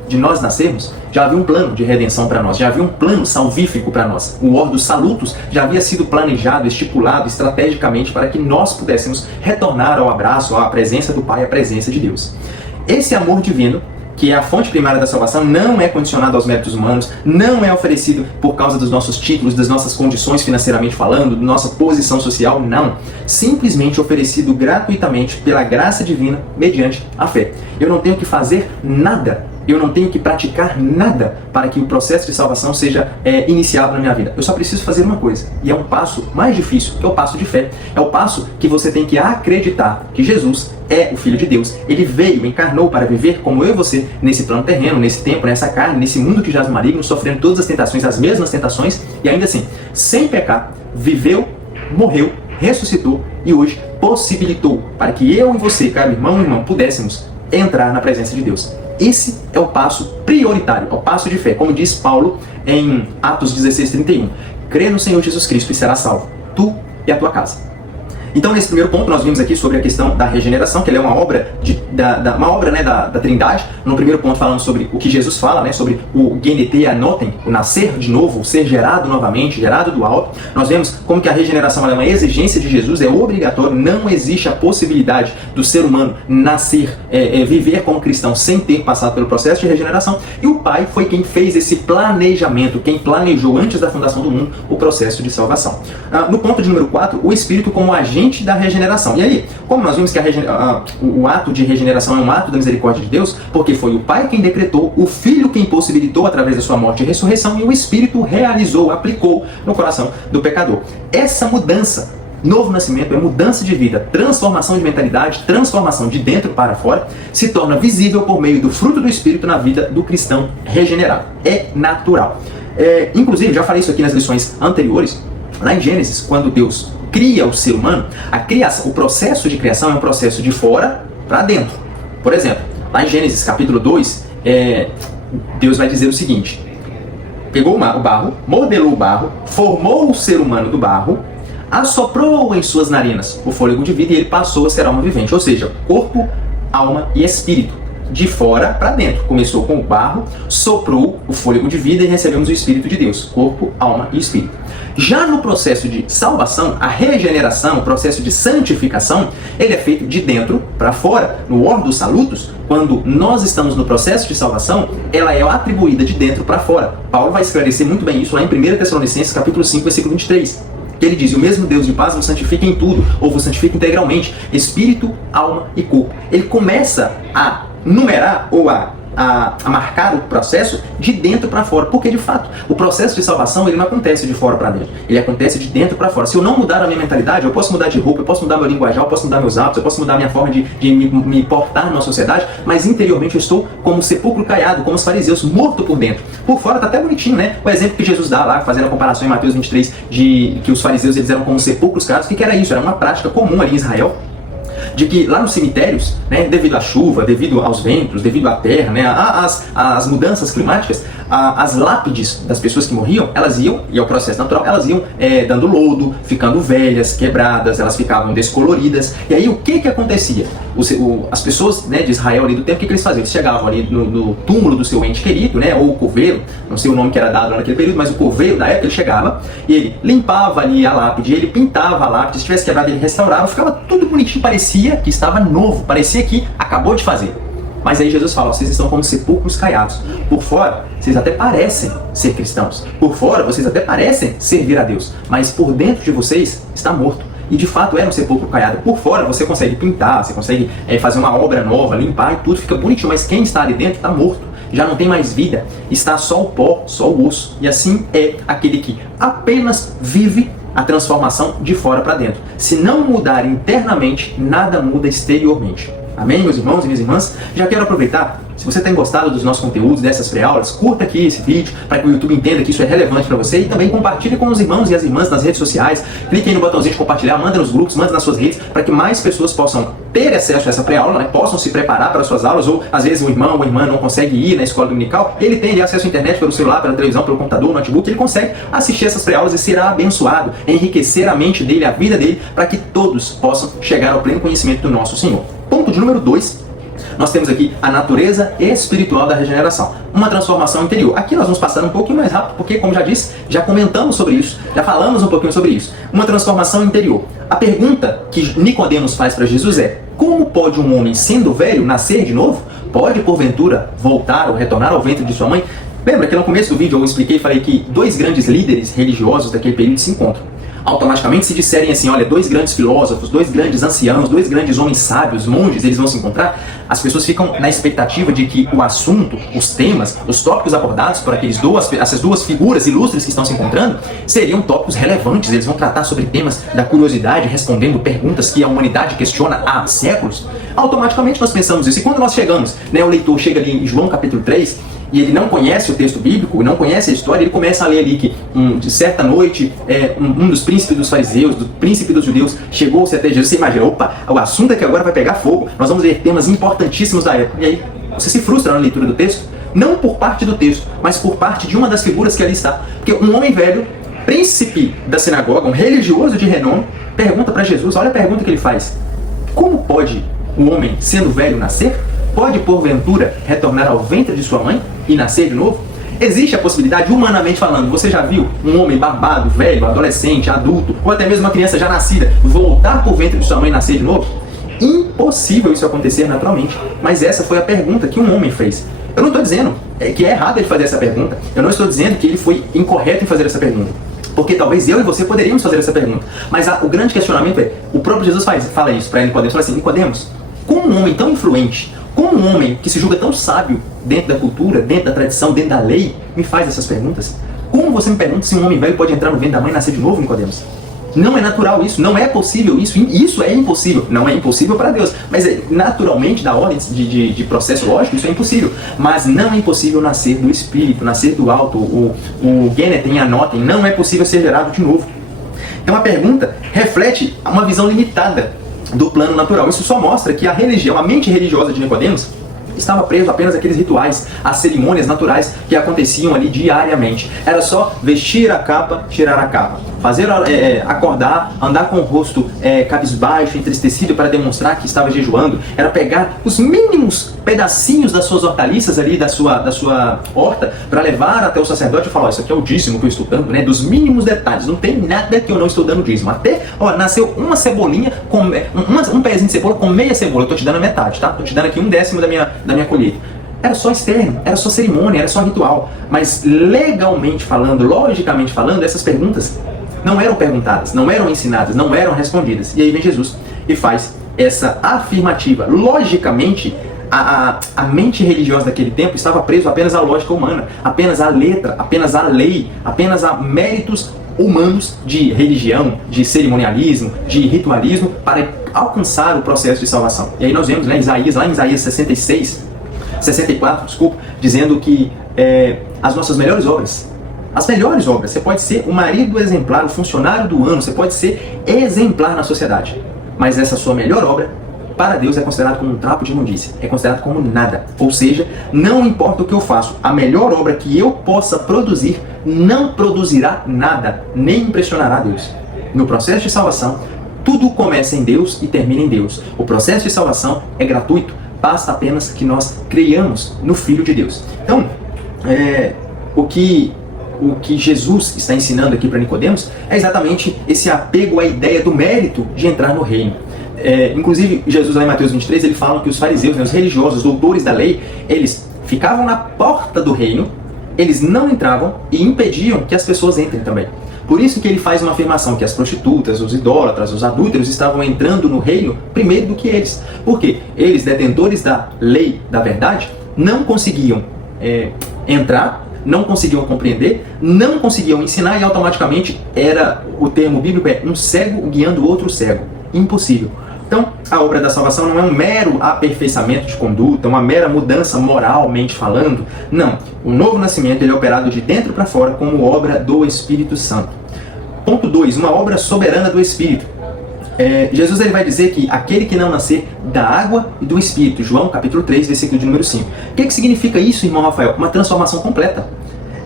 de nós nascermos, já havia um plano de redenção para nós, já havia um plano salvífico para nós. O Ordo Salutos já havia sido planejado, estipulado estrategicamente para que nós pudéssemos retornar ao abraço, à presença do Pai, à presença de Deus. Esse amor divino, que é a fonte primária da salvação, não é condicionado aos méritos humanos, não é oferecido por causa dos nossos títulos, das nossas condições financeiramente falando, da nossa posição social, não. Simplesmente oferecido gratuitamente pela graça divina mediante a fé. Eu não tenho que fazer nada, eu não tenho que praticar nada para que o processo de salvação seja iniciado na minha vida. Eu só preciso fazer uma coisa, e é um passo mais difícil, que é o passo de fé. É o passo que você tem que acreditar que Jesus é o Filho de Deus. Ele veio, encarnou para viver como eu e você, nesse plano terreno, nesse tempo, nessa carne, nesse mundo que jaz no maligno, sofrendo todas as tentações, as mesmas tentações, e ainda assim, sem pecar, viveu, morreu, ressuscitou e hoje possibilitou para que eu e você, caro irmão e irmã, pudéssemos entrar na presença de Deus. Esse é o passo prioritário, é o passo de fé. Como diz Paulo em Atos 16:31, crê no Senhor Jesus Cristo e será salvo, tu e a tua casa. Então, nesse primeiro ponto, nós vimos aqui sobre a questão da regeneração, que ela é uma obra, da Trindade. No primeiro ponto, falando sobre o que Jesus fala, né, sobre o genetei anoten, o nascer de novo, o ser gerado novamente, gerado do alto. Nós vemos como que a regeneração ela é uma exigência de Jesus, é obrigatório, não existe a possibilidade do ser humano nascer, viver como cristão sem ter passado pelo processo de regeneração. E o Pai foi quem fez esse planejamento, quem planejou antes da fundação do mundo o processo de salvação. No ponto de número 4, o Espírito como agente da regeneração. E aí, como nós vimos que o ato de regeneração é um ato da misericórdia de Deus, porque foi o Pai quem decretou, o Filho quem possibilitou através da sua morte e ressurreição, e o Espírito realizou, aplicou no coração do pecador. Essa mudança, novo nascimento, é mudança de vida, transformação de mentalidade, transformação de dentro para fora, se torna visível por meio do fruto do Espírito na vida do cristão regenerado. É natural. Inclusive, já falei isso aqui nas lições anteriores, lá em Gênesis, quando Deus cria o ser humano, o processo de criação é um processo de fora para dentro. Por exemplo, lá em Gênesis capítulo 2, Deus vai dizer o seguinte: pegou o barro, modelou o barro, formou o ser humano do barro, assoprou em suas narinas o fôlego de vida e ele passou a ser alma vivente, ou seja, corpo, alma e espírito. De fora para dentro. Começou com o barro, soprou o fôlego de vida e recebemos o Espírito de Deus, corpo, alma e espírito. Já no processo de salvação, a regeneração, o processo de santificação, ele é feito de dentro para fora. No Ordo Salutos, quando nós estamos no processo de salvação, ela é atribuída de dentro para fora. Paulo vai esclarecer muito bem isso lá em 1 Tessalonicenses capítulo 5, versículo 23. Que ele diz: o mesmo Deus de paz vos santifica em tudo, ou vos santifica integralmente, espírito, alma e corpo. Ele começa a numerar ou a marcar o processo de dentro para fora, porque de fato o processo de salvação ele não acontece de fora para dentro, ele acontece de dentro para fora. Se eu não mudar a minha mentalidade, eu posso mudar de roupa, eu posso mudar meu linguajar, eu posso mudar meus hábitos, eu posso mudar a minha forma de me portar numa sociedade, mas interiormente eu estou como sepulcro caiado, como os fariseus, morto por dentro. Por fora tá até bonitinho, né? O exemplo que Jesus dá lá, fazendo a comparação em Mateus 23, de que os fariseus eles eram como sepulcros caiados. O que era isso? Era uma prática comum ali em Israel, de que lá nos cemitérios, né, devido à chuva, devido aos ventos, devido à terra, né, às mudanças climáticas, as lápides das pessoas que morriam, elas iam, e é o processo natural, elas iam dando lodo, ficando velhas, quebradas, elas ficavam descoloridas. E aí o que acontecia? As pessoas, né, de Israel ali do tempo, o que eles faziam? Eles chegavam ali no túmulo do seu ente querido, né, ou o coveiro, não sei o nome que era dado lá naquele período, mas o coveiro da época, ele chegava e ele limpava ali a lápide, ele pintava a lápide, se tivesse quebrado ele restaurava, ficava tudo bonitinho, parecia que estava novo, parecia que acabou de fazer. Mas aí Jesus fala: vocês estão como sepulcros caiados. Por fora, vocês até parecem ser cristãos. Por fora, vocês até parecem servir a Deus. Mas por dentro de vocês está morto. E de fato era um sepulcro caiado. Por fora você consegue pintar, você consegue fazer uma obra nova, limpar e tudo fica bonitinho. Mas quem está ali dentro está morto. Já não tem mais vida. Está só o pó, só o osso. E assim é aquele que apenas vive a transformação de fora para dentro. Se não mudar internamente, nada muda exteriormente. Amém, meus irmãos e minhas irmãs? Já quero aproveitar, se você tem gostado dos nossos conteúdos, dessas pré-aulas, curta aqui esse vídeo para que o YouTube entenda que isso é relevante para você e também compartilhe com os irmãos e as irmãs nas redes sociais. Clique aí no botãozinho de compartilhar, manda nos grupos, manda nas suas redes para que mais pessoas possam ter acesso a essa pré-aula, né? Possam se preparar para as suas aulas, ou às vezes o irmão ou a irmã não consegue ir na escola dominical, ele tem ali acesso à internet pelo celular, pela televisão, pelo computador, notebook, ele consegue assistir essas pré-aulas e será abençoado, enriquecer a mente dele, a vida dele, para que todos possam chegar ao pleno conhecimento do nosso Senhor. Ponto de número 2. Nós temos aqui a natureza espiritual da regeneração, uma transformação interior. Aqui nós vamos passar um pouquinho mais rápido, porque, como já disse, já comentamos sobre isso, já falamos um pouquinho sobre isso. Uma transformação interior. A pergunta que Nicodemos faz para Jesus é: como pode um homem, sendo velho, nascer de novo? Pode, porventura, voltar ou retornar ao ventre de sua mãe? Lembra que no começo do vídeo eu expliquei e falei que dois grandes líderes religiosos daquele período se encontram. Automaticamente, se disserem assim, olha, dois grandes filósofos, dois grandes anciãos, dois grandes homens sábios, monges, eles vão se encontrar, as pessoas ficam na expectativa de que o assunto, os temas, os tópicos abordados por essas duas figuras ilustres que estão se encontrando, seriam tópicos relevantes. Eles vão tratar sobre temas da curiosidade, respondendo perguntas que a humanidade questiona há séculos. Automaticamente nós pensamos isso. E quando nós chegamos, né, o leitor chega ali em João capítulo 3, e ele não conhece o texto bíblico, não conhece a história, ele começa a ler ali que de certa noite um dos príncipes dos fariseus, do príncipe dos judeus, chegou-se até Jesus. Você imagina, opa, o assunto é que agora vai pegar fogo, nós vamos ver temas importantíssimos da época. E aí você se frustra na leitura do texto, não por parte do texto, mas por parte de uma das figuras que ali está. Porque um homem velho, príncipe da sinagoga, um religioso de renome, pergunta para Jesus, olha a pergunta que ele faz: como pode um homem, sendo velho, nascer? Pode, porventura, retornar ao ventre de sua mãe e nascer de novo? Existe a possibilidade, humanamente falando, você já viu um homem barbado, velho, adolescente, adulto, ou até mesmo uma criança já nascida, voltar para o ventre de sua mãe e nascer de novo? Impossível isso acontecer naturalmente. Mas essa foi a pergunta que um homem fez. Eu não estou dizendo que é errado ele fazer essa pergunta. Eu não estou dizendo que ele foi incorreto em fazer essa pergunta. Porque talvez eu e você poderíamos fazer essa pergunta. Mas o grande questionamento é, o próprio Jesus fala isso para Nicodemos, fala assim: Nicodemos, como um homem tão influente, como um homem que se julga tão sábio dentro da cultura, dentro da tradição, dentro da lei, me faz essas perguntas? Como você me pergunta se um homem velho pode entrar no ventre da mãe e nascer de novo, Nicodemos? Não é natural isso, não é possível isso, isso é impossível. Não é impossível para Deus, mas naturalmente, da ordem de processo lógico, isso é impossível. Mas não é impossível nascer do Espírito, nascer do alto, o Genetem, anotem, não é possível ser gerado de novo. Então a pergunta reflete uma visão limitada do plano natural. Isso só mostra que a religião, a mente religiosa de Nicodemos, estava preso apenas àqueles rituais, às cerimônias naturais que aconteciam ali diariamente. Era só vestir a capa, tirar a capa, fazer acordar, andar com o rosto cabisbaixo, entristecido para demonstrar que estava jejuando. Era pegar os mínimos pedacinhos das suas hortaliças ali, da sua horta, para levar até o sacerdote e falar: isso aqui é o dízimo que eu estou dando, né? Dos mínimos detalhes, não tem nada que eu não estou dando dízimo. Até, nasceu uma cebolinha, um pezinho de cebola com meia cebola, eu estou te dando a metade, tá? Estou te dando aqui 1/10 da minha colheita. Era só externo, era só cerimônia, era só ritual. Mas legalmente falando, logicamente falando, essas perguntas não eram perguntadas, não eram ensinadas, não eram respondidas. E aí vem Jesus e faz essa afirmativa. Logicamente, a mente religiosa daquele tempo estava preso apenas à lógica humana, apenas à letra, apenas à lei, apenas a méritos humanos de religião, de cerimonialismo, de ritualismo, para alcançar o processo de salvação. E aí nós vemos, né, lá em Isaías 64, dizendo que as nossas melhores obras, você pode ser o marido exemplar, o funcionário do ano, você pode ser exemplar na sociedade, mas essa sua melhor obra, para Deus, é considerado como um trapo de imundícia, é considerado como nada. Ou seja, não importa o que eu faço, a melhor obra que eu possa produzir não produzirá nada, nem impressionará Deus. No processo de salvação, tudo começa em Deus e termina em Deus. O processo de salvação é gratuito, basta apenas que nós creiamos no Filho de Deus. Então, o que Jesus está ensinando aqui para Nicodemos é exatamente esse apego à ideia do mérito de entrar no reino. Inclusive, Jesus lá em Mateus 23, ele fala que os fariseus, né, os religiosos, os doutores da lei, eles ficavam na porta do reino, eles não entravam e impediam que as pessoas entrem também. Por isso que ele faz uma afirmação que as prostitutas, os idólatras, os adúlteros estavam entrando no reino primeiro do que eles. Por quê? Eles, detentores da lei, da verdade, não conseguiam entrar, não conseguiam compreender, não conseguiam ensinar, e automaticamente o termo bíblico é um cego guiando outro cego. Impossível. Então, a obra da salvação não é um mero aperfeiçoamento de conduta, uma mera mudança moralmente falando. Não. O novo nascimento ele é operado de dentro para fora como obra do Espírito Santo. Ponto 2. Uma obra soberana do Espírito. Jesus ele vai dizer que aquele que não nascer da água e do Espírito. João capítulo 3, versículo de número 5. O que significa isso, irmão Rafael? Uma transformação completa.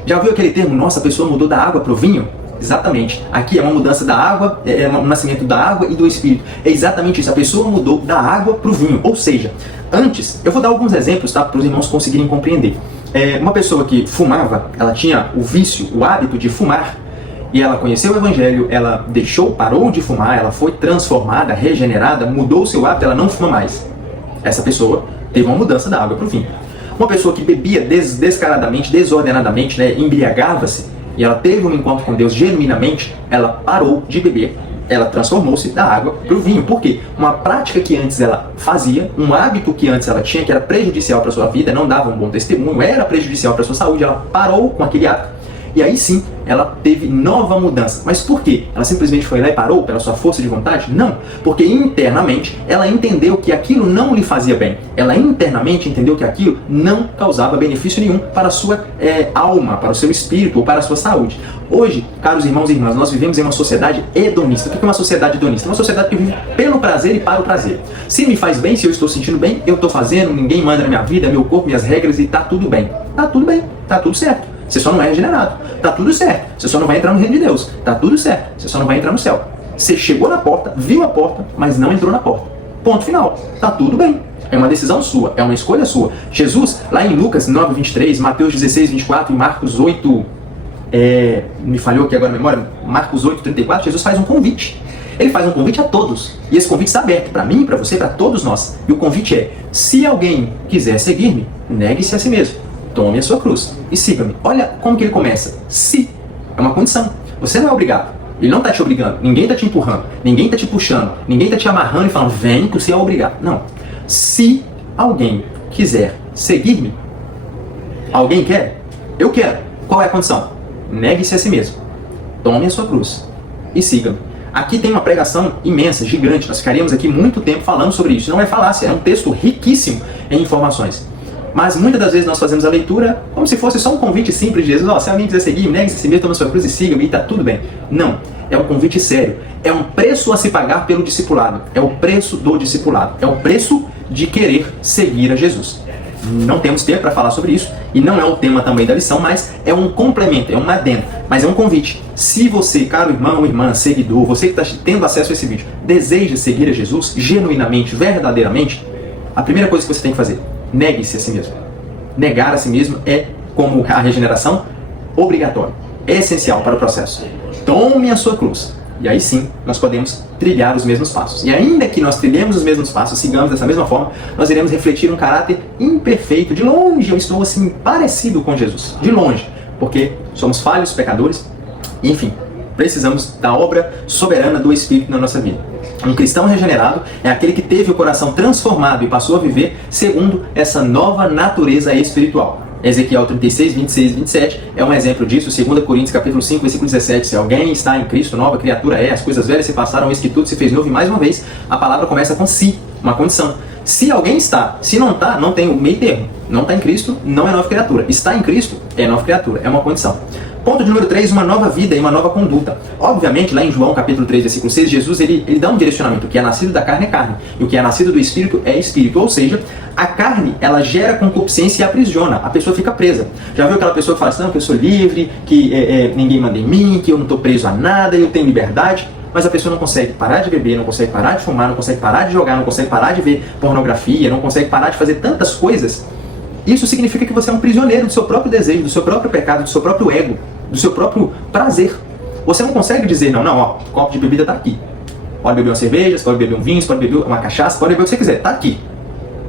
Já ouviu aquele termo, nossa, a pessoa mudou da água para o vinho? Exatamente. Aqui é uma mudança da água, é um nascimento da água e do Espírito. É exatamente isso. A pessoa mudou da água para o vinho. Ou seja, antes, eu vou dar alguns exemplos, tá, para os irmãos conseguirem compreender. Uma pessoa que fumava, ela tinha o vício, o hábito de fumar, e ela conheceu o Evangelho, ela parou de fumar, ela foi transformada, regenerada, mudou o seu hábito, ela não fuma mais. Essa pessoa teve uma mudança da água para o vinho. Uma pessoa que bebia descaradamente, desordenadamente, embriagava-se, e ela teve um encontro com Deus genuinamente, ela parou de beber. Ela transformou-se da água para o vinho. Por quê? Uma prática que antes ela fazia, um hábito que antes ela tinha, que era prejudicial para a sua vida, não dava um bom testemunho, era prejudicial para a sua saúde, ela parou com aquele hábito. E aí sim, ela teve nova mudança. Mas por quê? Ela simplesmente foi lá e parou pela sua força de vontade? Não. Porque internamente ela entendeu que aquilo não lhe fazia bem. Ela internamente entendeu que aquilo não causava benefício nenhum para a sua alma, para o seu espírito ou para a sua saúde. Hoje, caros irmãos e irmãs, nós vivemos em uma sociedade hedonista. O que é uma sociedade hedonista? Uma sociedade que vive pelo prazer e para o prazer. Se me faz bem, se eu estou sentindo bem, eu estou fazendo, ninguém manda na minha vida, meu corpo, minhas regras e tá tudo bem. Tá tudo bem, tá tudo certo. Você só não é regenerado. Tá tudo certo. Você só não vai entrar no reino de Deus. Tá tudo certo. Você só não vai entrar no céu. Você chegou na porta, viu a porta, mas não entrou na porta. Ponto final. Tá tudo bem. É uma decisão sua. É uma escolha sua. Jesus, lá em Lucas 9:23, Mateus 16:24 e Marcos 8... me falhou aqui agora a memória. Marcos 8:34, Jesus faz um convite. Ele faz um convite a todos. E esse convite está aberto para mim, para você, para todos nós. E o convite é: se alguém quiser seguir-me, negue-se a si mesmo. Tome a sua cruz e siga-me. Olha como que ele começa. Se. É uma condição. Você não é obrigado. Ele não está te obrigando. Ninguém está te empurrando. Ninguém está te puxando. Ninguém está te amarrando e falando, vem que você é obrigado. Não. Se alguém quiser seguir-me, alguém quer? Eu quero. Qual é a condição? Negue-se a si mesmo. Tome a sua cruz e siga-me. Aqui tem uma pregação imensa, gigante. Nós ficaríamos aqui muito tempo falando sobre isso. Não é falácia, é um texto riquíssimo em informações. Mas muitas das vezes nós fazemos a leitura como se fosse só um convite simples de Jesus. Se alguém quiser seguir, negue-se a si mesmo, tome a sua cruz e siga-me, e está tudo bem. Não. É um convite sério. É um preço a se pagar pelo discipulado. É o preço do discipulado. É o preço de querer seguir a Jesus. Não temos tempo para falar sobre isso, e não é o tema também da lição, mas é um complemento, é um adendo, mas é um convite. Se você, caro irmão ou irmã, seguidor, você que está tendo acesso a esse vídeo, deseja seguir a Jesus genuinamente, verdadeiramente, a primeira coisa que você tem que fazer: negue-se a si mesmo. Negar a si mesmo é, como a regeneração, obrigatório. É essencial para o processo. Tome a sua cruz. E aí sim, nós podemos trilhar os mesmos passos. E ainda que nós trilhemos os mesmos passos, sigamos dessa mesma forma, nós iremos refletir um caráter imperfeito. De longe eu estou assim, parecido com Jesus. De longe. Porque somos falhos, pecadores. Enfim, precisamos da obra soberana do Espírito na nossa vida. Um cristão regenerado é aquele que teve o coração transformado e passou a viver segundo essa nova natureza espiritual. Ezequiel 36, 26 e 27 é um exemplo disso. 2 Coríntios capítulo 5, versículo 17. Se alguém está em Cristo, nova criatura é. As coisas velhas se passaram, eis que tudo se fez novo. E mais uma vez, a palavra começa com se, uma condição. Se alguém está, se não está, não tem o meio termo. Não está em Cristo, não é nova criatura. Está em Cristo, é nova criatura. É uma condição. Ponto de número 3, uma nova vida e uma nova conduta. Obviamente, lá em João capítulo 3, versículo 6, Jesus ele dá um direcionamento. O que é nascido da carne é carne, e o que é nascido do Espírito é Espírito. Ou seja, a carne, ela gera concupiscência e aprisiona. A pessoa fica presa. Já viu aquela pessoa que fala assim, não, que eu sou livre, que ninguém manda em mim, que eu não estou preso a nada, eu tenho liberdade. Mas a pessoa não consegue parar de beber, não consegue parar de fumar, não consegue parar de jogar, não consegue parar de ver pornografia, não consegue parar de fazer tantas coisas. Isso significa que você é um prisioneiro do seu próprio desejo, do seu próprio pecado, do seu próprio ego, do seu próprio prazer. Você não consegue dizer, não, ó, o copo de bebida está aqui. Pode beber uma cerveja, pode beber um vinho, pode beber uma cachaça, pode beber o que você quiser, está aqui.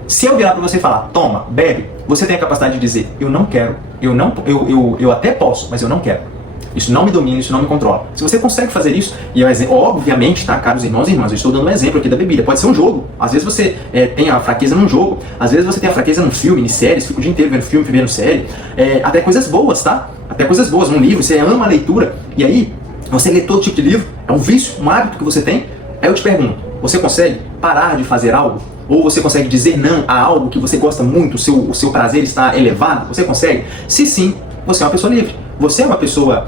Se eu virar para você e falar, toma, bebe, você tem a capacidade de dizer, eu não quero, eu até posso, mas eu não quero. Isso não me domina, isso não me controla. Se você consegue fazer isso, e obviamente, tá, caros irmãos e irmãs, eu estou dando um exemplo aqui da bebida. Pode ser um jogo. Às vezes você tem a fraqueza num jogo. Às vezes você tem a fraqueza num filme, em séries, fica o dia inteiro vendo filme, vendo série. Até coisas boas, tá? Até coisas boas. Um livro, você ama a leitura. E aí, você lê todo tipo de livro. É um vício, um hábito que você tem. Aí eu te pergunto, você consegue parar de fazer algo? Ou você consegue dizer não a algo que você gosta muito, o seu prazer está elevado? Você consegue? Se sim, você é uma pessoa livre. Você é uma pessoa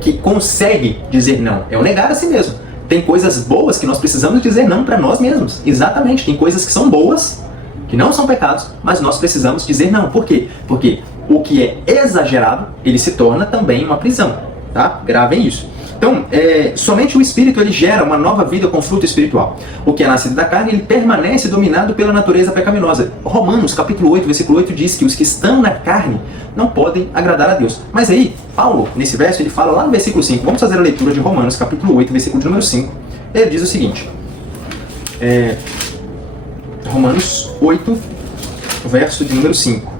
que consegue dizer não. É o negar a si mesmo. Tem coisas boas que nós precisamos dizer não para nós mesmos. Exatamente. Tem coisas que são boas, que não são pecados, mas nós precisamos dizer não. Por quê? Porque o que é exagerado, ele se torna também uma prisão. Tá? Gravem isso. Então, somente o Espírito ele gera uma nova vida com fruto espiritual. O que é nascido da carne, ele permanece dominado pela natureza pecaminosa. Romanos, capítulo 8, versículo 8, diz que os que estão na carne não podem agradar a Deus. Mas aí, Paulo, nesse verso, ele fala lá no versículo 5. Vamos fazer a leitura de Romanos, capítulo 8, versículo de número 5. Ele diz o seguinte. Romanos 8, verso de número 5.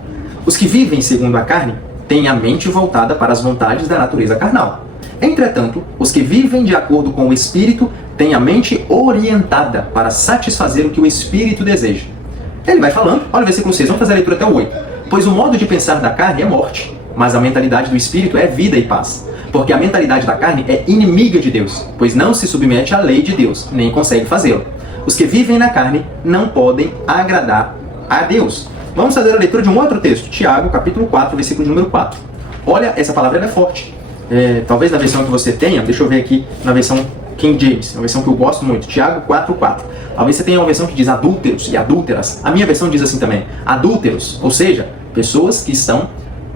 Os que vivem segundo a carne têm a mente voltada para as vontades da natureza carnal. Entretanto, os que vivem de acordo com o Espírito têm a mente orientada para satisfazer o que o Espírito deseja. Ele vai falando, olha o versículo 6, vamos fazer a leitura até o 8. Pois o modo de pensar da carne é morte, mas a mentalidade do Espírito é vida e paz. Porque a mentalidade da carne é inimiga de Deus, pois não se submete à lei de Deus, nem consegue fazê-lo. Os que vivem na carne não podem agradar a Deus. Vamos fazer a leitura de um outro texto, Tiago, capítulo 4, versículo de número 4. Olha, essa palavra é forte. Talvez na versão que você tenha, deixa eu ver aqui na versão King James, uma versão que eu gosto muito, Tiago 4:4. Talvez você tenha uma versão que diz adúlteros e adúlteras. A minha versão diz assim também, adúlteros, ou seja, pessoas que estão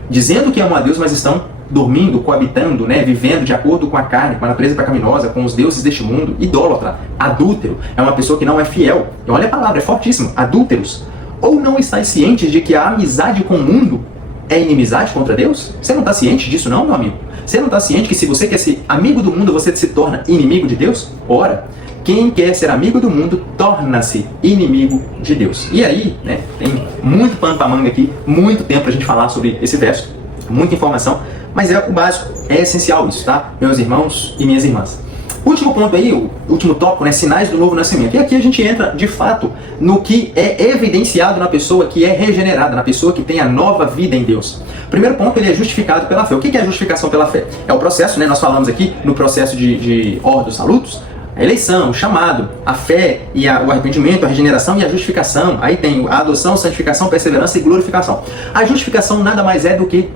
dizendo que amam a Deus, mas estão dormindo, coabitando, vivendo de acordo com a carne, com a natureza pecaminosa, com os deuses deste mundo. Idólatra, adúltero, é uma pessoa que não é fiel. E olha a palavra, é fortíssima, adúlteros. Ou não estáis cientes de que a amizade com o mundo é inimizade contra Deus? Você não está ciente disso não, meu amigo? Você não está ciente que se você quer ser amigo do mundo, você se torna inimigo de Deus? Ora, quem quer ser amigo do mundo, torna-se inimigo de Deus. E aí, tem muito pano para manga aqui, muito tempo para a gente falar sobre esse verso, muita informação, mas é o básico, é essencial isso, tá? Meus irmãos e minhas irmãs. Último ponto aí, o último tópico, sinais do novo nascimento. E aqui a gente entra, de fato, no que é evidenciado na pessoa que é regenerada, na pessoa que tem a nova vida em Deus. Primeiro ponto, ele é justificado pela fé. O que é a justificação pela fé? É o processo, nós falamos aqui no processo de Ordo Salutis, a eleição, o chamado, a fé e o arrependimento, a regeneração e a justificação. Aí tem a adoção, santificação, perseverança e glorificação. A justificação nada mais é do que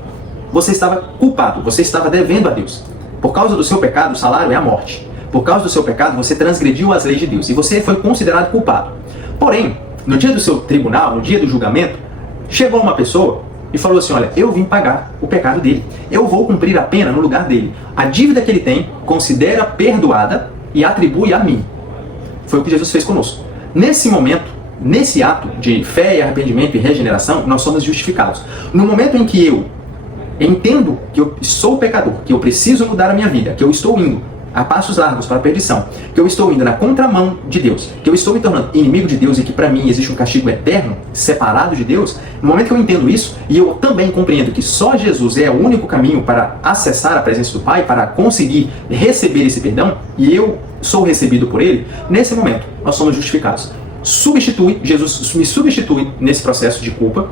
você estava culpado, você estava devendo a Deus. Por causa do seu pecado, o salário é a morte. Por causa do seu pecado, você transgrediu as leis de Deus e você foi considerado culpado. Porém, no dia do seu tribunal, no dia do julgamento, chegou uma pessoa e falou assim, olha, eu vim pagar o pecado dele. Eu vou cumprir a pena no lugar dele. A dívida que ele tem, considera perdoada e atribui a mim. Foi o que Jesus fez conosco. Nesse momento, nesse ato de fé e arrependimento e regeneração, nós somos justificados. No momento em que eu entendo que eu sou pecador, que eu preciso mudar a minha vida, que eu estou indo a passos largos para a perdição, que eu estou indo na contramão de Deus, que eu estou me tornando inimigo de Deus e que para mim existe um castigo eterno, separado de Deus, no momento que eu entendo isso, e eu também compreendo que só Jesus é o único caminho para acessar a presença do Pai, para conseguir receber esse perdão, e eu sou recebido por Ele, nesse momento nós somos justificados. Jesus me substitui nesse processo de culpa,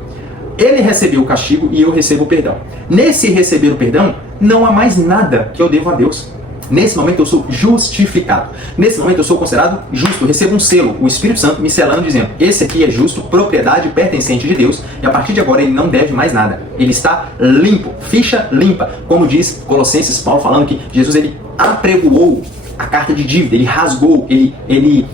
Ele recebeu o castigo e eu recebo o perdão. Nesse receber o perdão, não há mais nada que eu devo a Deus. Nesse momento eu sou justificado. Nesse momento eu sou considerado justo. Eu recebo um selo, o Espírito Santo me selando, dizendo, esse aqui é justo, propriedade pertencente de Deus, e a partir de agora ele não deve mais nada. Ele está limpo, ficha limpa. Como diz Colossenses, Paulo falando que Jesus ele apregoou a carta de dívida, ele rasgou, ele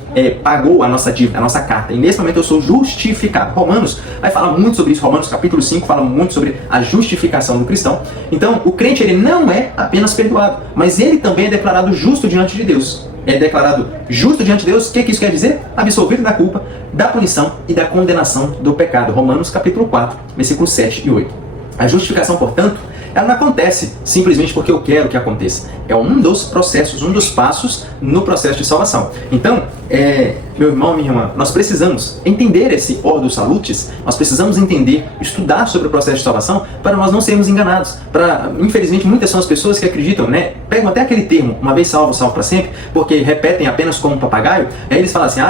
pagou a nossa dívida, a nossa carta. E nesse momento eu sou justificado. Romanos vai falar muito sobre isso. Romanos capítulo 5 fala muito sobre a justificação do cristão. Então o crente ele não é apenas perdoado, mas ele também é declarado justo diante de Deus. É declarado justo diante de Deus. O que isso quer dizer? Absolvido da culpa, da punição e da condenação do pecado. Romanos capítulo 4, versículos 7 e 8. A justificação, portanto, ela não acontece simplesmente porque eu quero que aconteça. É um dos processos, um dos passos no processo de salvação. Então, meu irmão, minha irmã, nós precisamos entender esse Ordo Salutis, nós precisamos entender, estudar sobre o processo de salvação para nós não sermos enganados. Infelizmente, muitas são as pessoas que acreditam, pegam até aquele termo, uma vez salvo, salvo para sempre, porque repetem apenas como um papagaio, aí eles falam assim,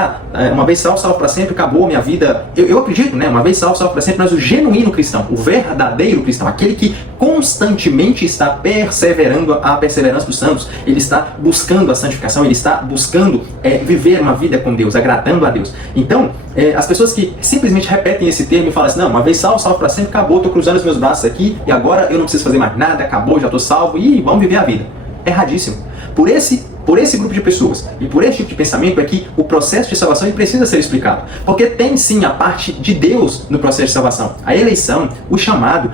uma vez salvo, salvo para sempre, acabou a minha vida. Eu acredito, uma vez salvo, salvo para sempre, mas o genuíno cristão, o verdadeiro cristão, aquele que constantemente constantemente está perseverando a perseverança dos santos, ele está buscando a santificação, ele está buscando viver uma vida com Deus, agradando a Deus. Então, as pessoas que simplesmente repetem esse termo e falam assim, não, uma vez salvo, salvo para sempre, acabou, estou cruzando os meus braços aqui e agora eu não preciso fazer mais nada, acabou, já estou salvo e vamos viver a vida. Erradíssimo. Por esse grupo de pessoas e por esse tipo de pensamento é que o processo de salvação ele precisa ser explicado. Porque tem sim a parte de Deus no processo de salvação. A eleição, o chamado,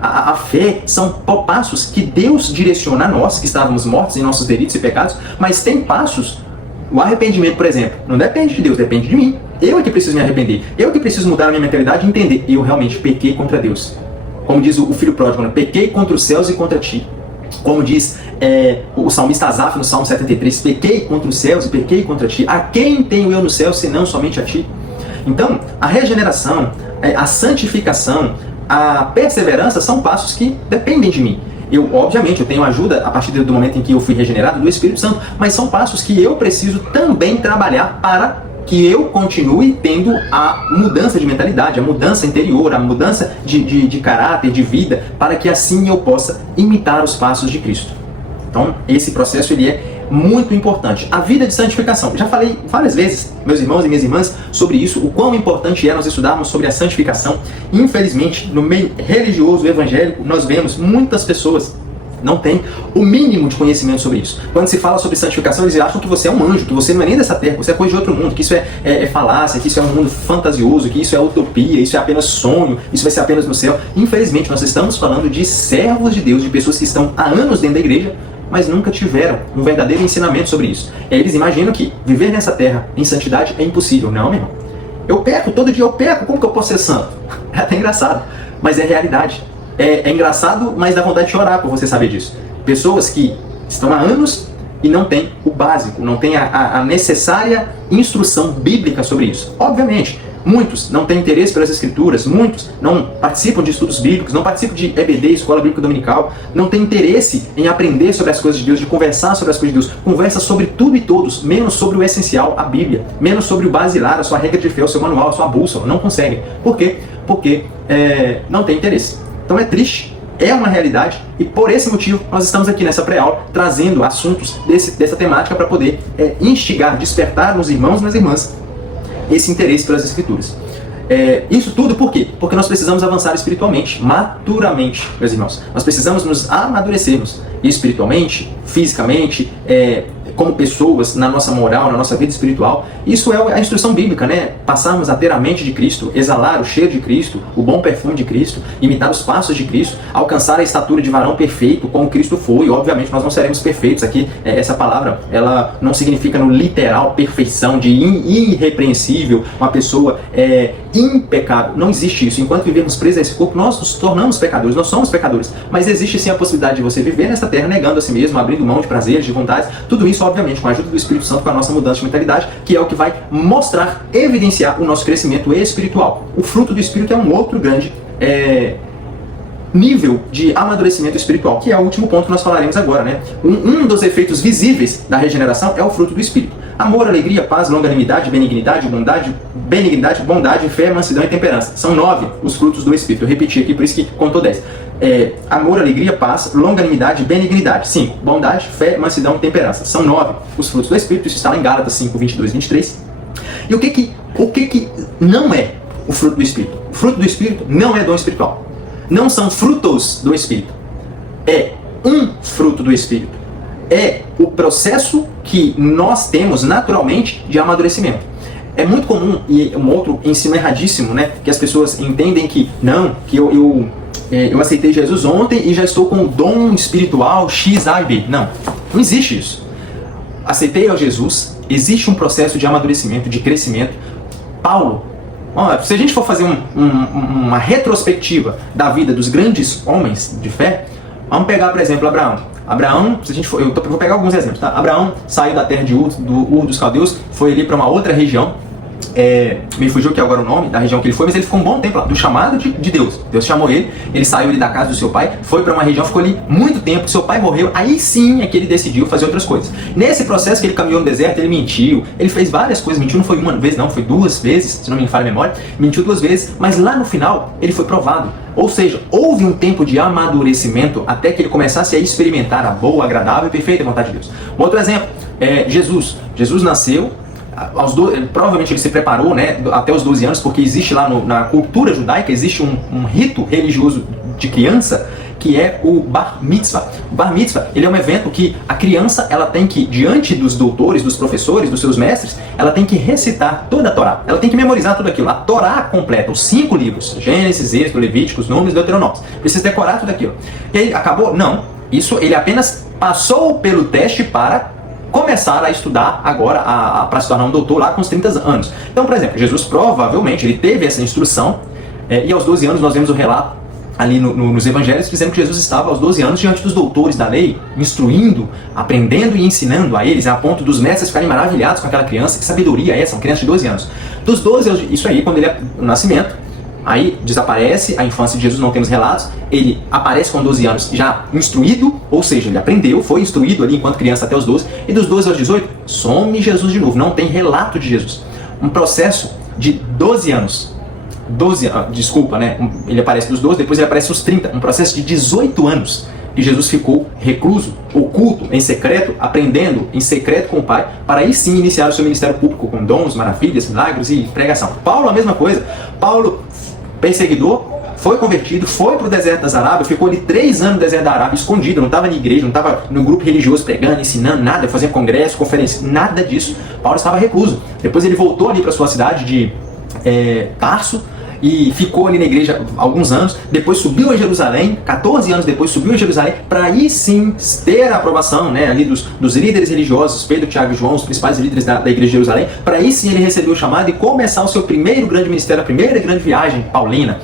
a fé são passos que Deus direciona a nós, que estávamos mortos em nossos delitos e pecados, mas tem passos, o arrependimento, por exemplo, não depende de Deus, depende de mim. Eu é que preciso me arrepender, eu é que preciso mudar a minha mentalidade e entender, eu realmente pequei contra Deus. Como diz o filho pródigo, pequei contra os céus e contra ti. Como diz o salmista Asaf no Salmo 73, pequei contra os céus e pequei contra ti. A quem tenho eu no céu, senão somente a ti? Então, a regeneração, a santificação, a perseverança são passos que dependem de mim. Obviamente, eu tenho ajuda a partir do momento em que eu fui regenerado do Espírito Santo, mas são passos que eu preciso também trabalhar para que eu continue tendo a mudança de mentalidade, a mudança interior, a mudança de caráter, de vida, para que assim eu possa imitar os passos de Cristo. Então, esse processo ele é muito importante. A vida de santificação. Já falei várias vezes, meus irmãos e minhas irmãs, sobre isso, o quão importante é nós estudarmos sobre a santificação. Infelizmente, no meio religioso, evangélico, nós vemos muitas pessoas não tem o mínimo de conhecimento sobre isso. Quando se fala sobre santificação, eles acham que você é um anjo, que você não é nem dessa terra, que você é coisa de outro mundo, que isso é falácia, que isso é um mundo fantasioso, que isso é utopia, isso é apenas sonho, isso vai ser apenas no céu. Infelizmente, nós estamos falando de servos de Deus, de pessoas que estão há anos dentro da igreja, mas nunca tiveram um verdadeiro ensinamento sobre isso. Eles imaginam que viver nessa terra em santidade é impossível. Não, meu irmão. Eu peco, todo dia eu peco, como que eu posso ser santo? É até engraçado, mas é realidade. É engraçado, mas dá vontade de chorar por você saber disso. Pessoas que estão há anos e não têm o básico, não têm a necessária instrução bíblica sobre isso. Obviamente, muitos não têm interesse pelas escrituras, muitos não participam de estudos bíblicos, não participam de EBD, Escola Bíblica Dominical, não têm interesse em aprender sobre as coisas de Deus, de conversar sobre as coisas de Deus. Conversa sobre tudo e todos, menos sobre o essencial, a Bíblia, menos sobre o basilar, a sua regra de fé, o seu manual, a sua bússola. Não conseguem. Por quê? Porque não tem interesse. Então é triste, é uma realidade e por esse motivo nós estamos aqui nessa pré-aula trazendo assuntos dessa temática para poder instigar, despertar nos irmãos e nas irmãs esse interesse pelas escrituras. Isso tudo por quê? Porque nós precisamos avançar espiritualmente, maturamente, meus irmãos. Nós precisamos nos amadurecermos espiritualmente, fisicamente, como pessoas, na nossa moral, na nossa vida espiritual. Isso é a instrução bíblica, né? Passarmos a ter a mente de Cristo, exalar o cheiro de Cristo, o bom perfume de Cristo, imitar os passos de Cristo, alcançar a estatura de varão perfeito, como Cristo foi. Obviamente nós não seremos perfeitos aqui. Essa palavra, ela não significa no literal perfeição, de irrepreensível, uma pessoa impecável. Não existe isso. Enquanto vivemos presos a esse corpo, nós nos tornamos pecadores, nós somos pecadores. Mas existe sim a possibilidade de você viver nesta terra negando a si mesmo, abrindo mão de prazeres, de vontades, tudo isso obviamente com a ajuda do Espírito Santo, com a nossa mudança de mentalidade, que é o que vai mostrar, evidenciar o nosso crescimento espiritual. O fruto do Espírito é um outro grande nível de amadurecimento espiritual, que é o último ponto que nós falaremos agora, né? Um dos efeitos visíveis da regeneração é o fruto do Espírito. Amor, alegria, paz, longanimidade, benignidade, bondade, fé, mansidão e temperança. São 9 os frutos do Espírito. Eu repeti aqui, por isso que contou 10. Amor, alegria, paz, longanimidade, benignidade. 5. Bondade, fé, mansidão e temperança. São 9 os frutos do Espírito. Isso está lá em Gálatas 5, 22 e 23. E o que não é o fruto do Espírito? O fruto do Espírito não é dom espiritual. Não são frutos do Espírito. É um fruto do Espírito. É o processo que nós temos naturalmente de amadurecimento. É muito comum, e um outro ensino erradíssimo, né? Que as pessoas entendem que, não, que eu aceitei Jesus ontem e já estou com o dom espiritual X, A e B. Não existe isso. Aceitei a Jesus, existe um processo de amadurecimento, de crescimento. Paulo, se a gente for fazer uma retrospectiva da vida dos grandes homens de fé, vamos pegar, por exemplo, Abraão, se a gente for, vou pegar alguns exemplos, tá? Abraão saiu da terra de Ur dos Caldeus, foi ali para uma outra região, me fugiu aqui agora o nome da região que ele foi, mas ele ficou um bom tempo lá, do chamado de Deus. Deus chamou ele saiu ali da casa do seu pai, foi para uma região, ficou ali muito tempo, seu pai morreu, aí sim é que ele decidiu fazer outras coisas. Nesse processo que ele caminhou no deserto, ele mentiu, ele fez várias coisas, mentiu não foi uma vez não, foi 2 vezes, se não me falha a memória, mentiu 2 vezes, mas lá no final ele foi provado. Ou seja, houve um tempo de amadurecimento até que ele começasse a experimentar a boa, agradável e perfeita vontade de Deus. Um outro exemplo é Jesus. Jesus nasceu, provavelmente ele se preparou, né, até os 12 anos, porque existe lá na cultura judaica, existe um rito religioso de criança, que é o Bar Mitzvah. O Bar Mitzvah, ele é um evento que a criança, ela tem que, diante dos doutores, dos professores, dos seus mestres, ela tem que recitar toda a Torá. Ela tem que memorizar tudo aquilo. A Torá completa, os 5 livros, Gênesis, Êxodo, Levíticos, Números, Deuteronômio. Precisa decorar tudo aquilo. E aí, acabou? Não. Isso, ele apenas passou pelo teste para começar a estudar agora, para se tornar um doutor lá com os 30 anos. Então, por exemplo, Jesus provavelmente, ele teve essa instrução, e aos 12 anos nós vemos o relato ali nos evangelhos, dizendo que Jesus estava aos 12 anos diante dos doutores da lei, instruindo, aprendendo e ensinando a eles, a ponto dos mestres ficarem maravilhados com aquela criança. Que sabedoria é essa? Uma criança de 12 anos. Dos 12 anos, isso aí, quando ele é no nascimento, aí desaparece a infância de Jesus, não temos relatos, ele aparece com 12 anos já instruído, ou seja, ele aprendeu, foi instruído ali enquanto criança até os 12, e dos 12 aos 18, some Jesus de novo, não tem relato de Jesus. Um processo de 12 anos, desculpa, né? Ele aparece dos 12, depois ele aparece os 30, um processo de 18 anos, e Jesus ficou recluso, oculto, em secreto, aprendendo em secreto com o Pai, para aí sim iniciar o seu ministério público com dons, maravilhas, milagres e pregação. Paulo, a mesma coisa. Paulo, perseguidor, foi convertido, foi para o deserto das Arábias, ficou ali 3 anos no deserto da Arábia, escondido, não estava na igreja, não estava no grupo religioso pregando, ensinando, nada, fazendo congresso, conferência, nada disso. Paulo estava recluso. Depois ele voltou ali para sua cidade de Tarso, e ficou ali na igreja alguns anos, depois subiu a Jerusalém, 14 anos depois subiu a Jerusalém, para aí sim ter a aprovação, né, ali dos líderes religiosos, Pedro, Tiago e João, os principais líderes da igreja de Jerusalém, para aí sim ele recebeu o chamado e começar o seu primeiro grande ministério, a primeira grande viagem paulina.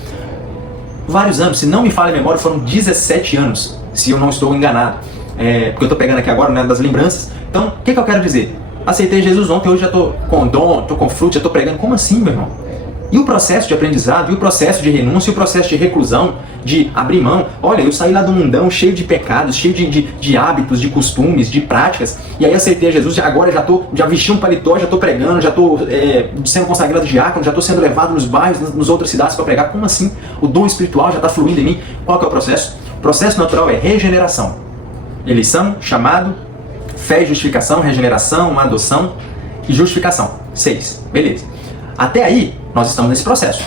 Vários anos, se não me falha a memória, foram 17 anos, se eu não estou enganado, porque eu estou pegando aqui agora, né, das lembranças. Então, o que eu quero dizer? Aceitei Jesus ontem, hoje já estou com dom, estou com fruto, já estou pregando. Como assim, meu irmão? E o processo de aprendizado, e o processo de renúncia, e o processo de reclusão, de abrir mão. Olha, eu saí lá do mundão cheio de pecados, cheio de hábitos, de costumes, de práticas, e aí aceitei Jesus, agora já vesti um paletó, já estou pregando, já estou sendo consagrado diácono, já estou sendo levado nos bairros, nas outras cidades para pregar. Como assim? O dom espiritual já está fluindo em mim. Qual que é o processo? O processo natural é regeneração. Eleição, chamado, fé e justificação, regeneração, adoção e justificação. 6. Beleza. Até aí, nós estamos nesse processo.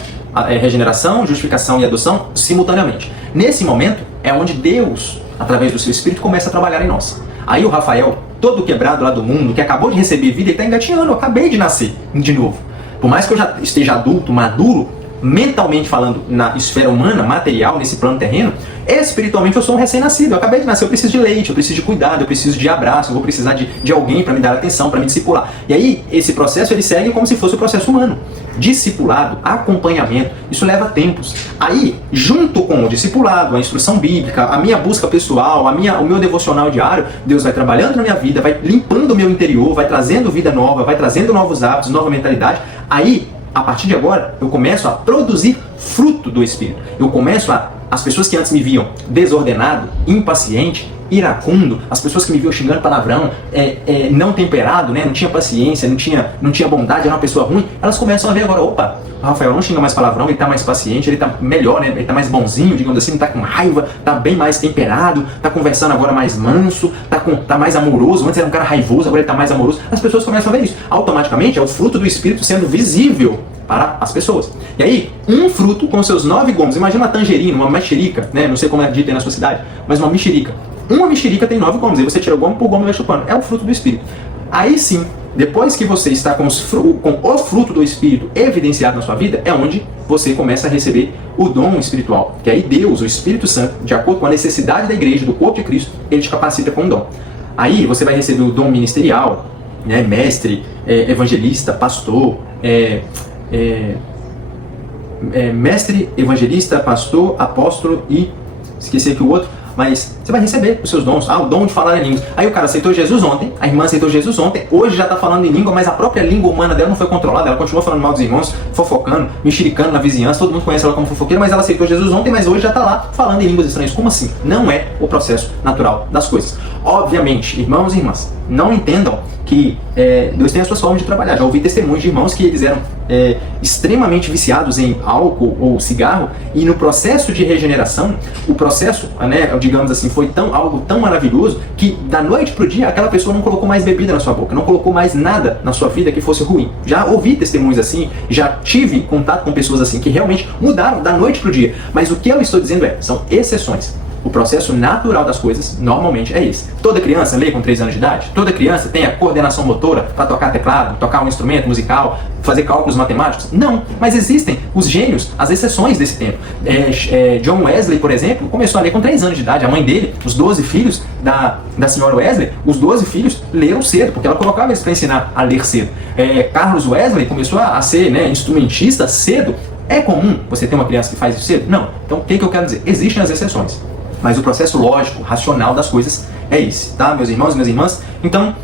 Regeneração, justificação e adoção simultaneamente. Nesse momento, é onde Deus, através do seu Espírito, começa a trabalhar em nós. Aí o Rafael, todo quebrado lá do mundo, que acabou de receber vida, ele está engatinhando. Eu acabei de nascer de novo. Por mais que eu já esteja adulto, maduro, mentalmente falando, na esfera humana, material, nesse plano terreno, espiritualmente eu sou um recém-nascido. Eu acabei de nascer, eu preciso de leite, eu preciso de cuidado, eu preciso de abraço, eu vou precisar de alguém para me dar atenção, para me discipular. E aí, esse processo, ele segue como se fosse o processo humano. Discipulado, acompanhamento, isso leva tempos. Aí, junto com o discipulado, a instrução bíblica, a minha busca pessoal, o meu devocional diário, Deus vai trabalhando na minha vida, vai limpando o meu interior, vai trazendo vida nova, vai trazendo novos hábitos, nova mentalidade. Aí, a partir de agora, eu começo a produzir fruto do Espírito. Eu começo as pessoas que antes me viam desordenado, impaciente, iracundo, as pessoas que me viam xingando palavrão, não temperado, né, não tinha paciência, não tinha bondade, era uma pessoa ruim, elas começam a ver agora, opa, o Rafael não xinga mais palavrão, ele está mais paciente, ele está melhor, né, ele está mais bonzinho, digamos assim, não está com raiva, está bem mais temperado, está conversando agora mais manso, está mais amoroso, antes era um cara raivoso, agora ele está mais amoroso. As pessoas começam a ver isso. Automaticamente é o fruto do Espírito sendo visível para as pessoas. E aí, um fruto com seus 9 gomos, imagina uma tangerina, uma mexerica, né, não sei como é dito aí na sua cidade, mas uma mexerica. Uma mexerica tem 9 gomos, aí você tira o gomo por gomo e vai chupando. É o fruto do Espírito. Aí sim, depois que você está com o fruto do Espírito evidenciado na sua vida, é onde você começa a receber o dom espiritual. Que aí Deus, o Espírito Santo, de acordo com a necessidade da igreja, do corpo de Cristo, ele te capacita com o dom. Aí você vai receber o dom ministerial, né, mestre, evangelista, pastor, mestre, evangelista, pastor, apóstolo e... esqueci aqui o outro. mas você vai receber os seus dons. O dom de falar em línguas. Aí o cara aceitou Jesus ontem, a irmã aceitou Jesus ontem, hoje já está falando em língua, mas a própria língua humana dela não foi controlada, ela continua falando mal dos irmãos, fofocando, mexericando na vizinhança, todo mundo conhece ela como fofoqueira, mas ela aceitou Jesus ontem, mas hoje já está lá falando em línguas estranhas. Como assim? Não é o processo natural das coisas. Obviamente, irmãos e irmãs, não entendam que Deus tem as suas formas de trabalhar. Já ouvi testemunhos de irmãos que eles eram extremamente viciados em álcool ou cigarro, e no processo de regeneração, o processo, digamos assim, foi algo tão maravilhoso que da noite para o dia aquela pessoa não colocou mais bebida na sua boca, não colocou mais nada na sua vida que fosse ruim. Já ouvi testemunhos assim, já tive contato com pessoas assim que realmente mudaram da noite para o dia. Mas o que eu estou dizendo são exceções. O processo natural das coisas, normalmente, é esse. Toda criança lê com 3 anos de idade? Toda criança tem a coordenação motora para tocar teclado, tocar um instrumento musical, fazer cálculos matemáticos? Não, mas existem os gênios, as exceções desse tempo. John Wesley, por exemplo, começou a ler com 3 anos de idade. A mãe dele, os 12 filhos da senhora Wesley, os 12 filhos leram cedo, porque ela colocava eles para ensinar a ler cedo. Carlos Wesley começou a ser instrumentista cedo. É comum você ter uma criança que faz isso cedo? Não. Então, o que eu quero dizer? Existem as exceções. Mas o processo lógico, racional das coisas é esse, tá, meus irmãos e minhas irmãs? Então,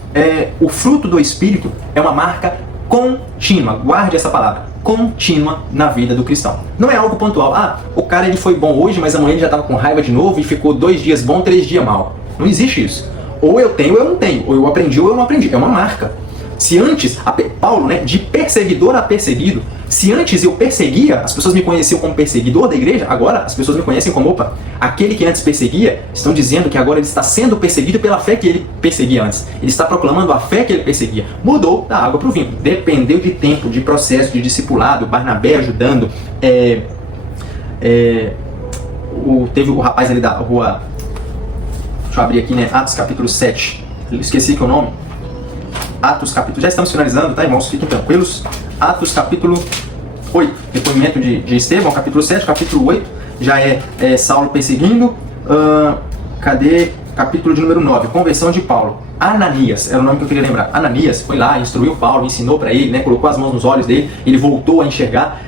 o fruto do Espírito é uma marca contínua, guarde essa palavra, contínua na vida do cristão. Não é algo pontual. O cara ele foi bom hoje, mas amanhã ele já estava com raiva de novo e ficou 2 dias bom, 3 dias mal. Não existe isso. Ou eu tenho ou eu não tenho, ou eu aprendi ou eu não aprendi. É uma marca. Se antes, Paulo, de perseguidor a perseguido, se antes eu perseguia, as pessoas me conheciam como perseguidor da igreja, agora as pessoas me conhecem como, aquele que antes perseguia, estão dizendo que agora ele está sendo perseguido pela fé que ele perseguia antes. Ele está proclamando a fé que ele perseguia. Mudou da água para o vinho. Dependeu de tempo, de processo, de discipulado, Barnabé ajudando. Teve o rapaz ali da rua, deixa eu abrir aqui, Atos capítulo 7. Eu esqueci que é o nome. Atos capítulo, já estamos finalizando, tá, irmãos? Fiquem tranquilos. Atos capítulo 8, depoimento de Estevão, capítulo 7, capítulo 8, já é Saulo perseguindo. Cadê? Capítulo de número 9, conversão de Paulo. Ananias, era o nome que eu queria lembrar. Ananias foi lá, instruiu Paulo, ensinou para ele, colocou as mãos nos olhos dele, ele voltou a enxergar.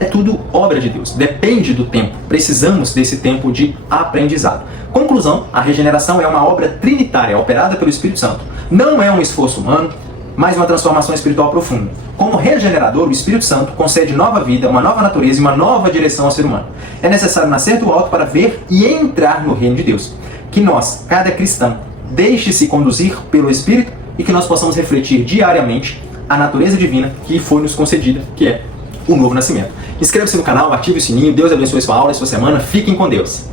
É tudo obra de Deus, depende do tempo. Precisamos desse tempo de aprendizado. Conclusão, a regeneração é uma obra trinitária, operada pelo Espírito Santo. Não é um esforço humano, mas uma transformação espiritual profunda. Como regenerador, o Espírito Santo concede nova vida, uma nova natureza e uma nova direção ao ser humano. É necessário nascer do alto para ver e entrar no reino de Deus. Que nós, cada cristão, deixe-se conduzir pelo Espírito e que nós possamos refletir diariamente a natureza divina que foi nos concedida, que é o novo nascimento. Inscreva-se no canal, ative o sininho, Deus abençoe sua aula e sua semana, fiquem com Deus.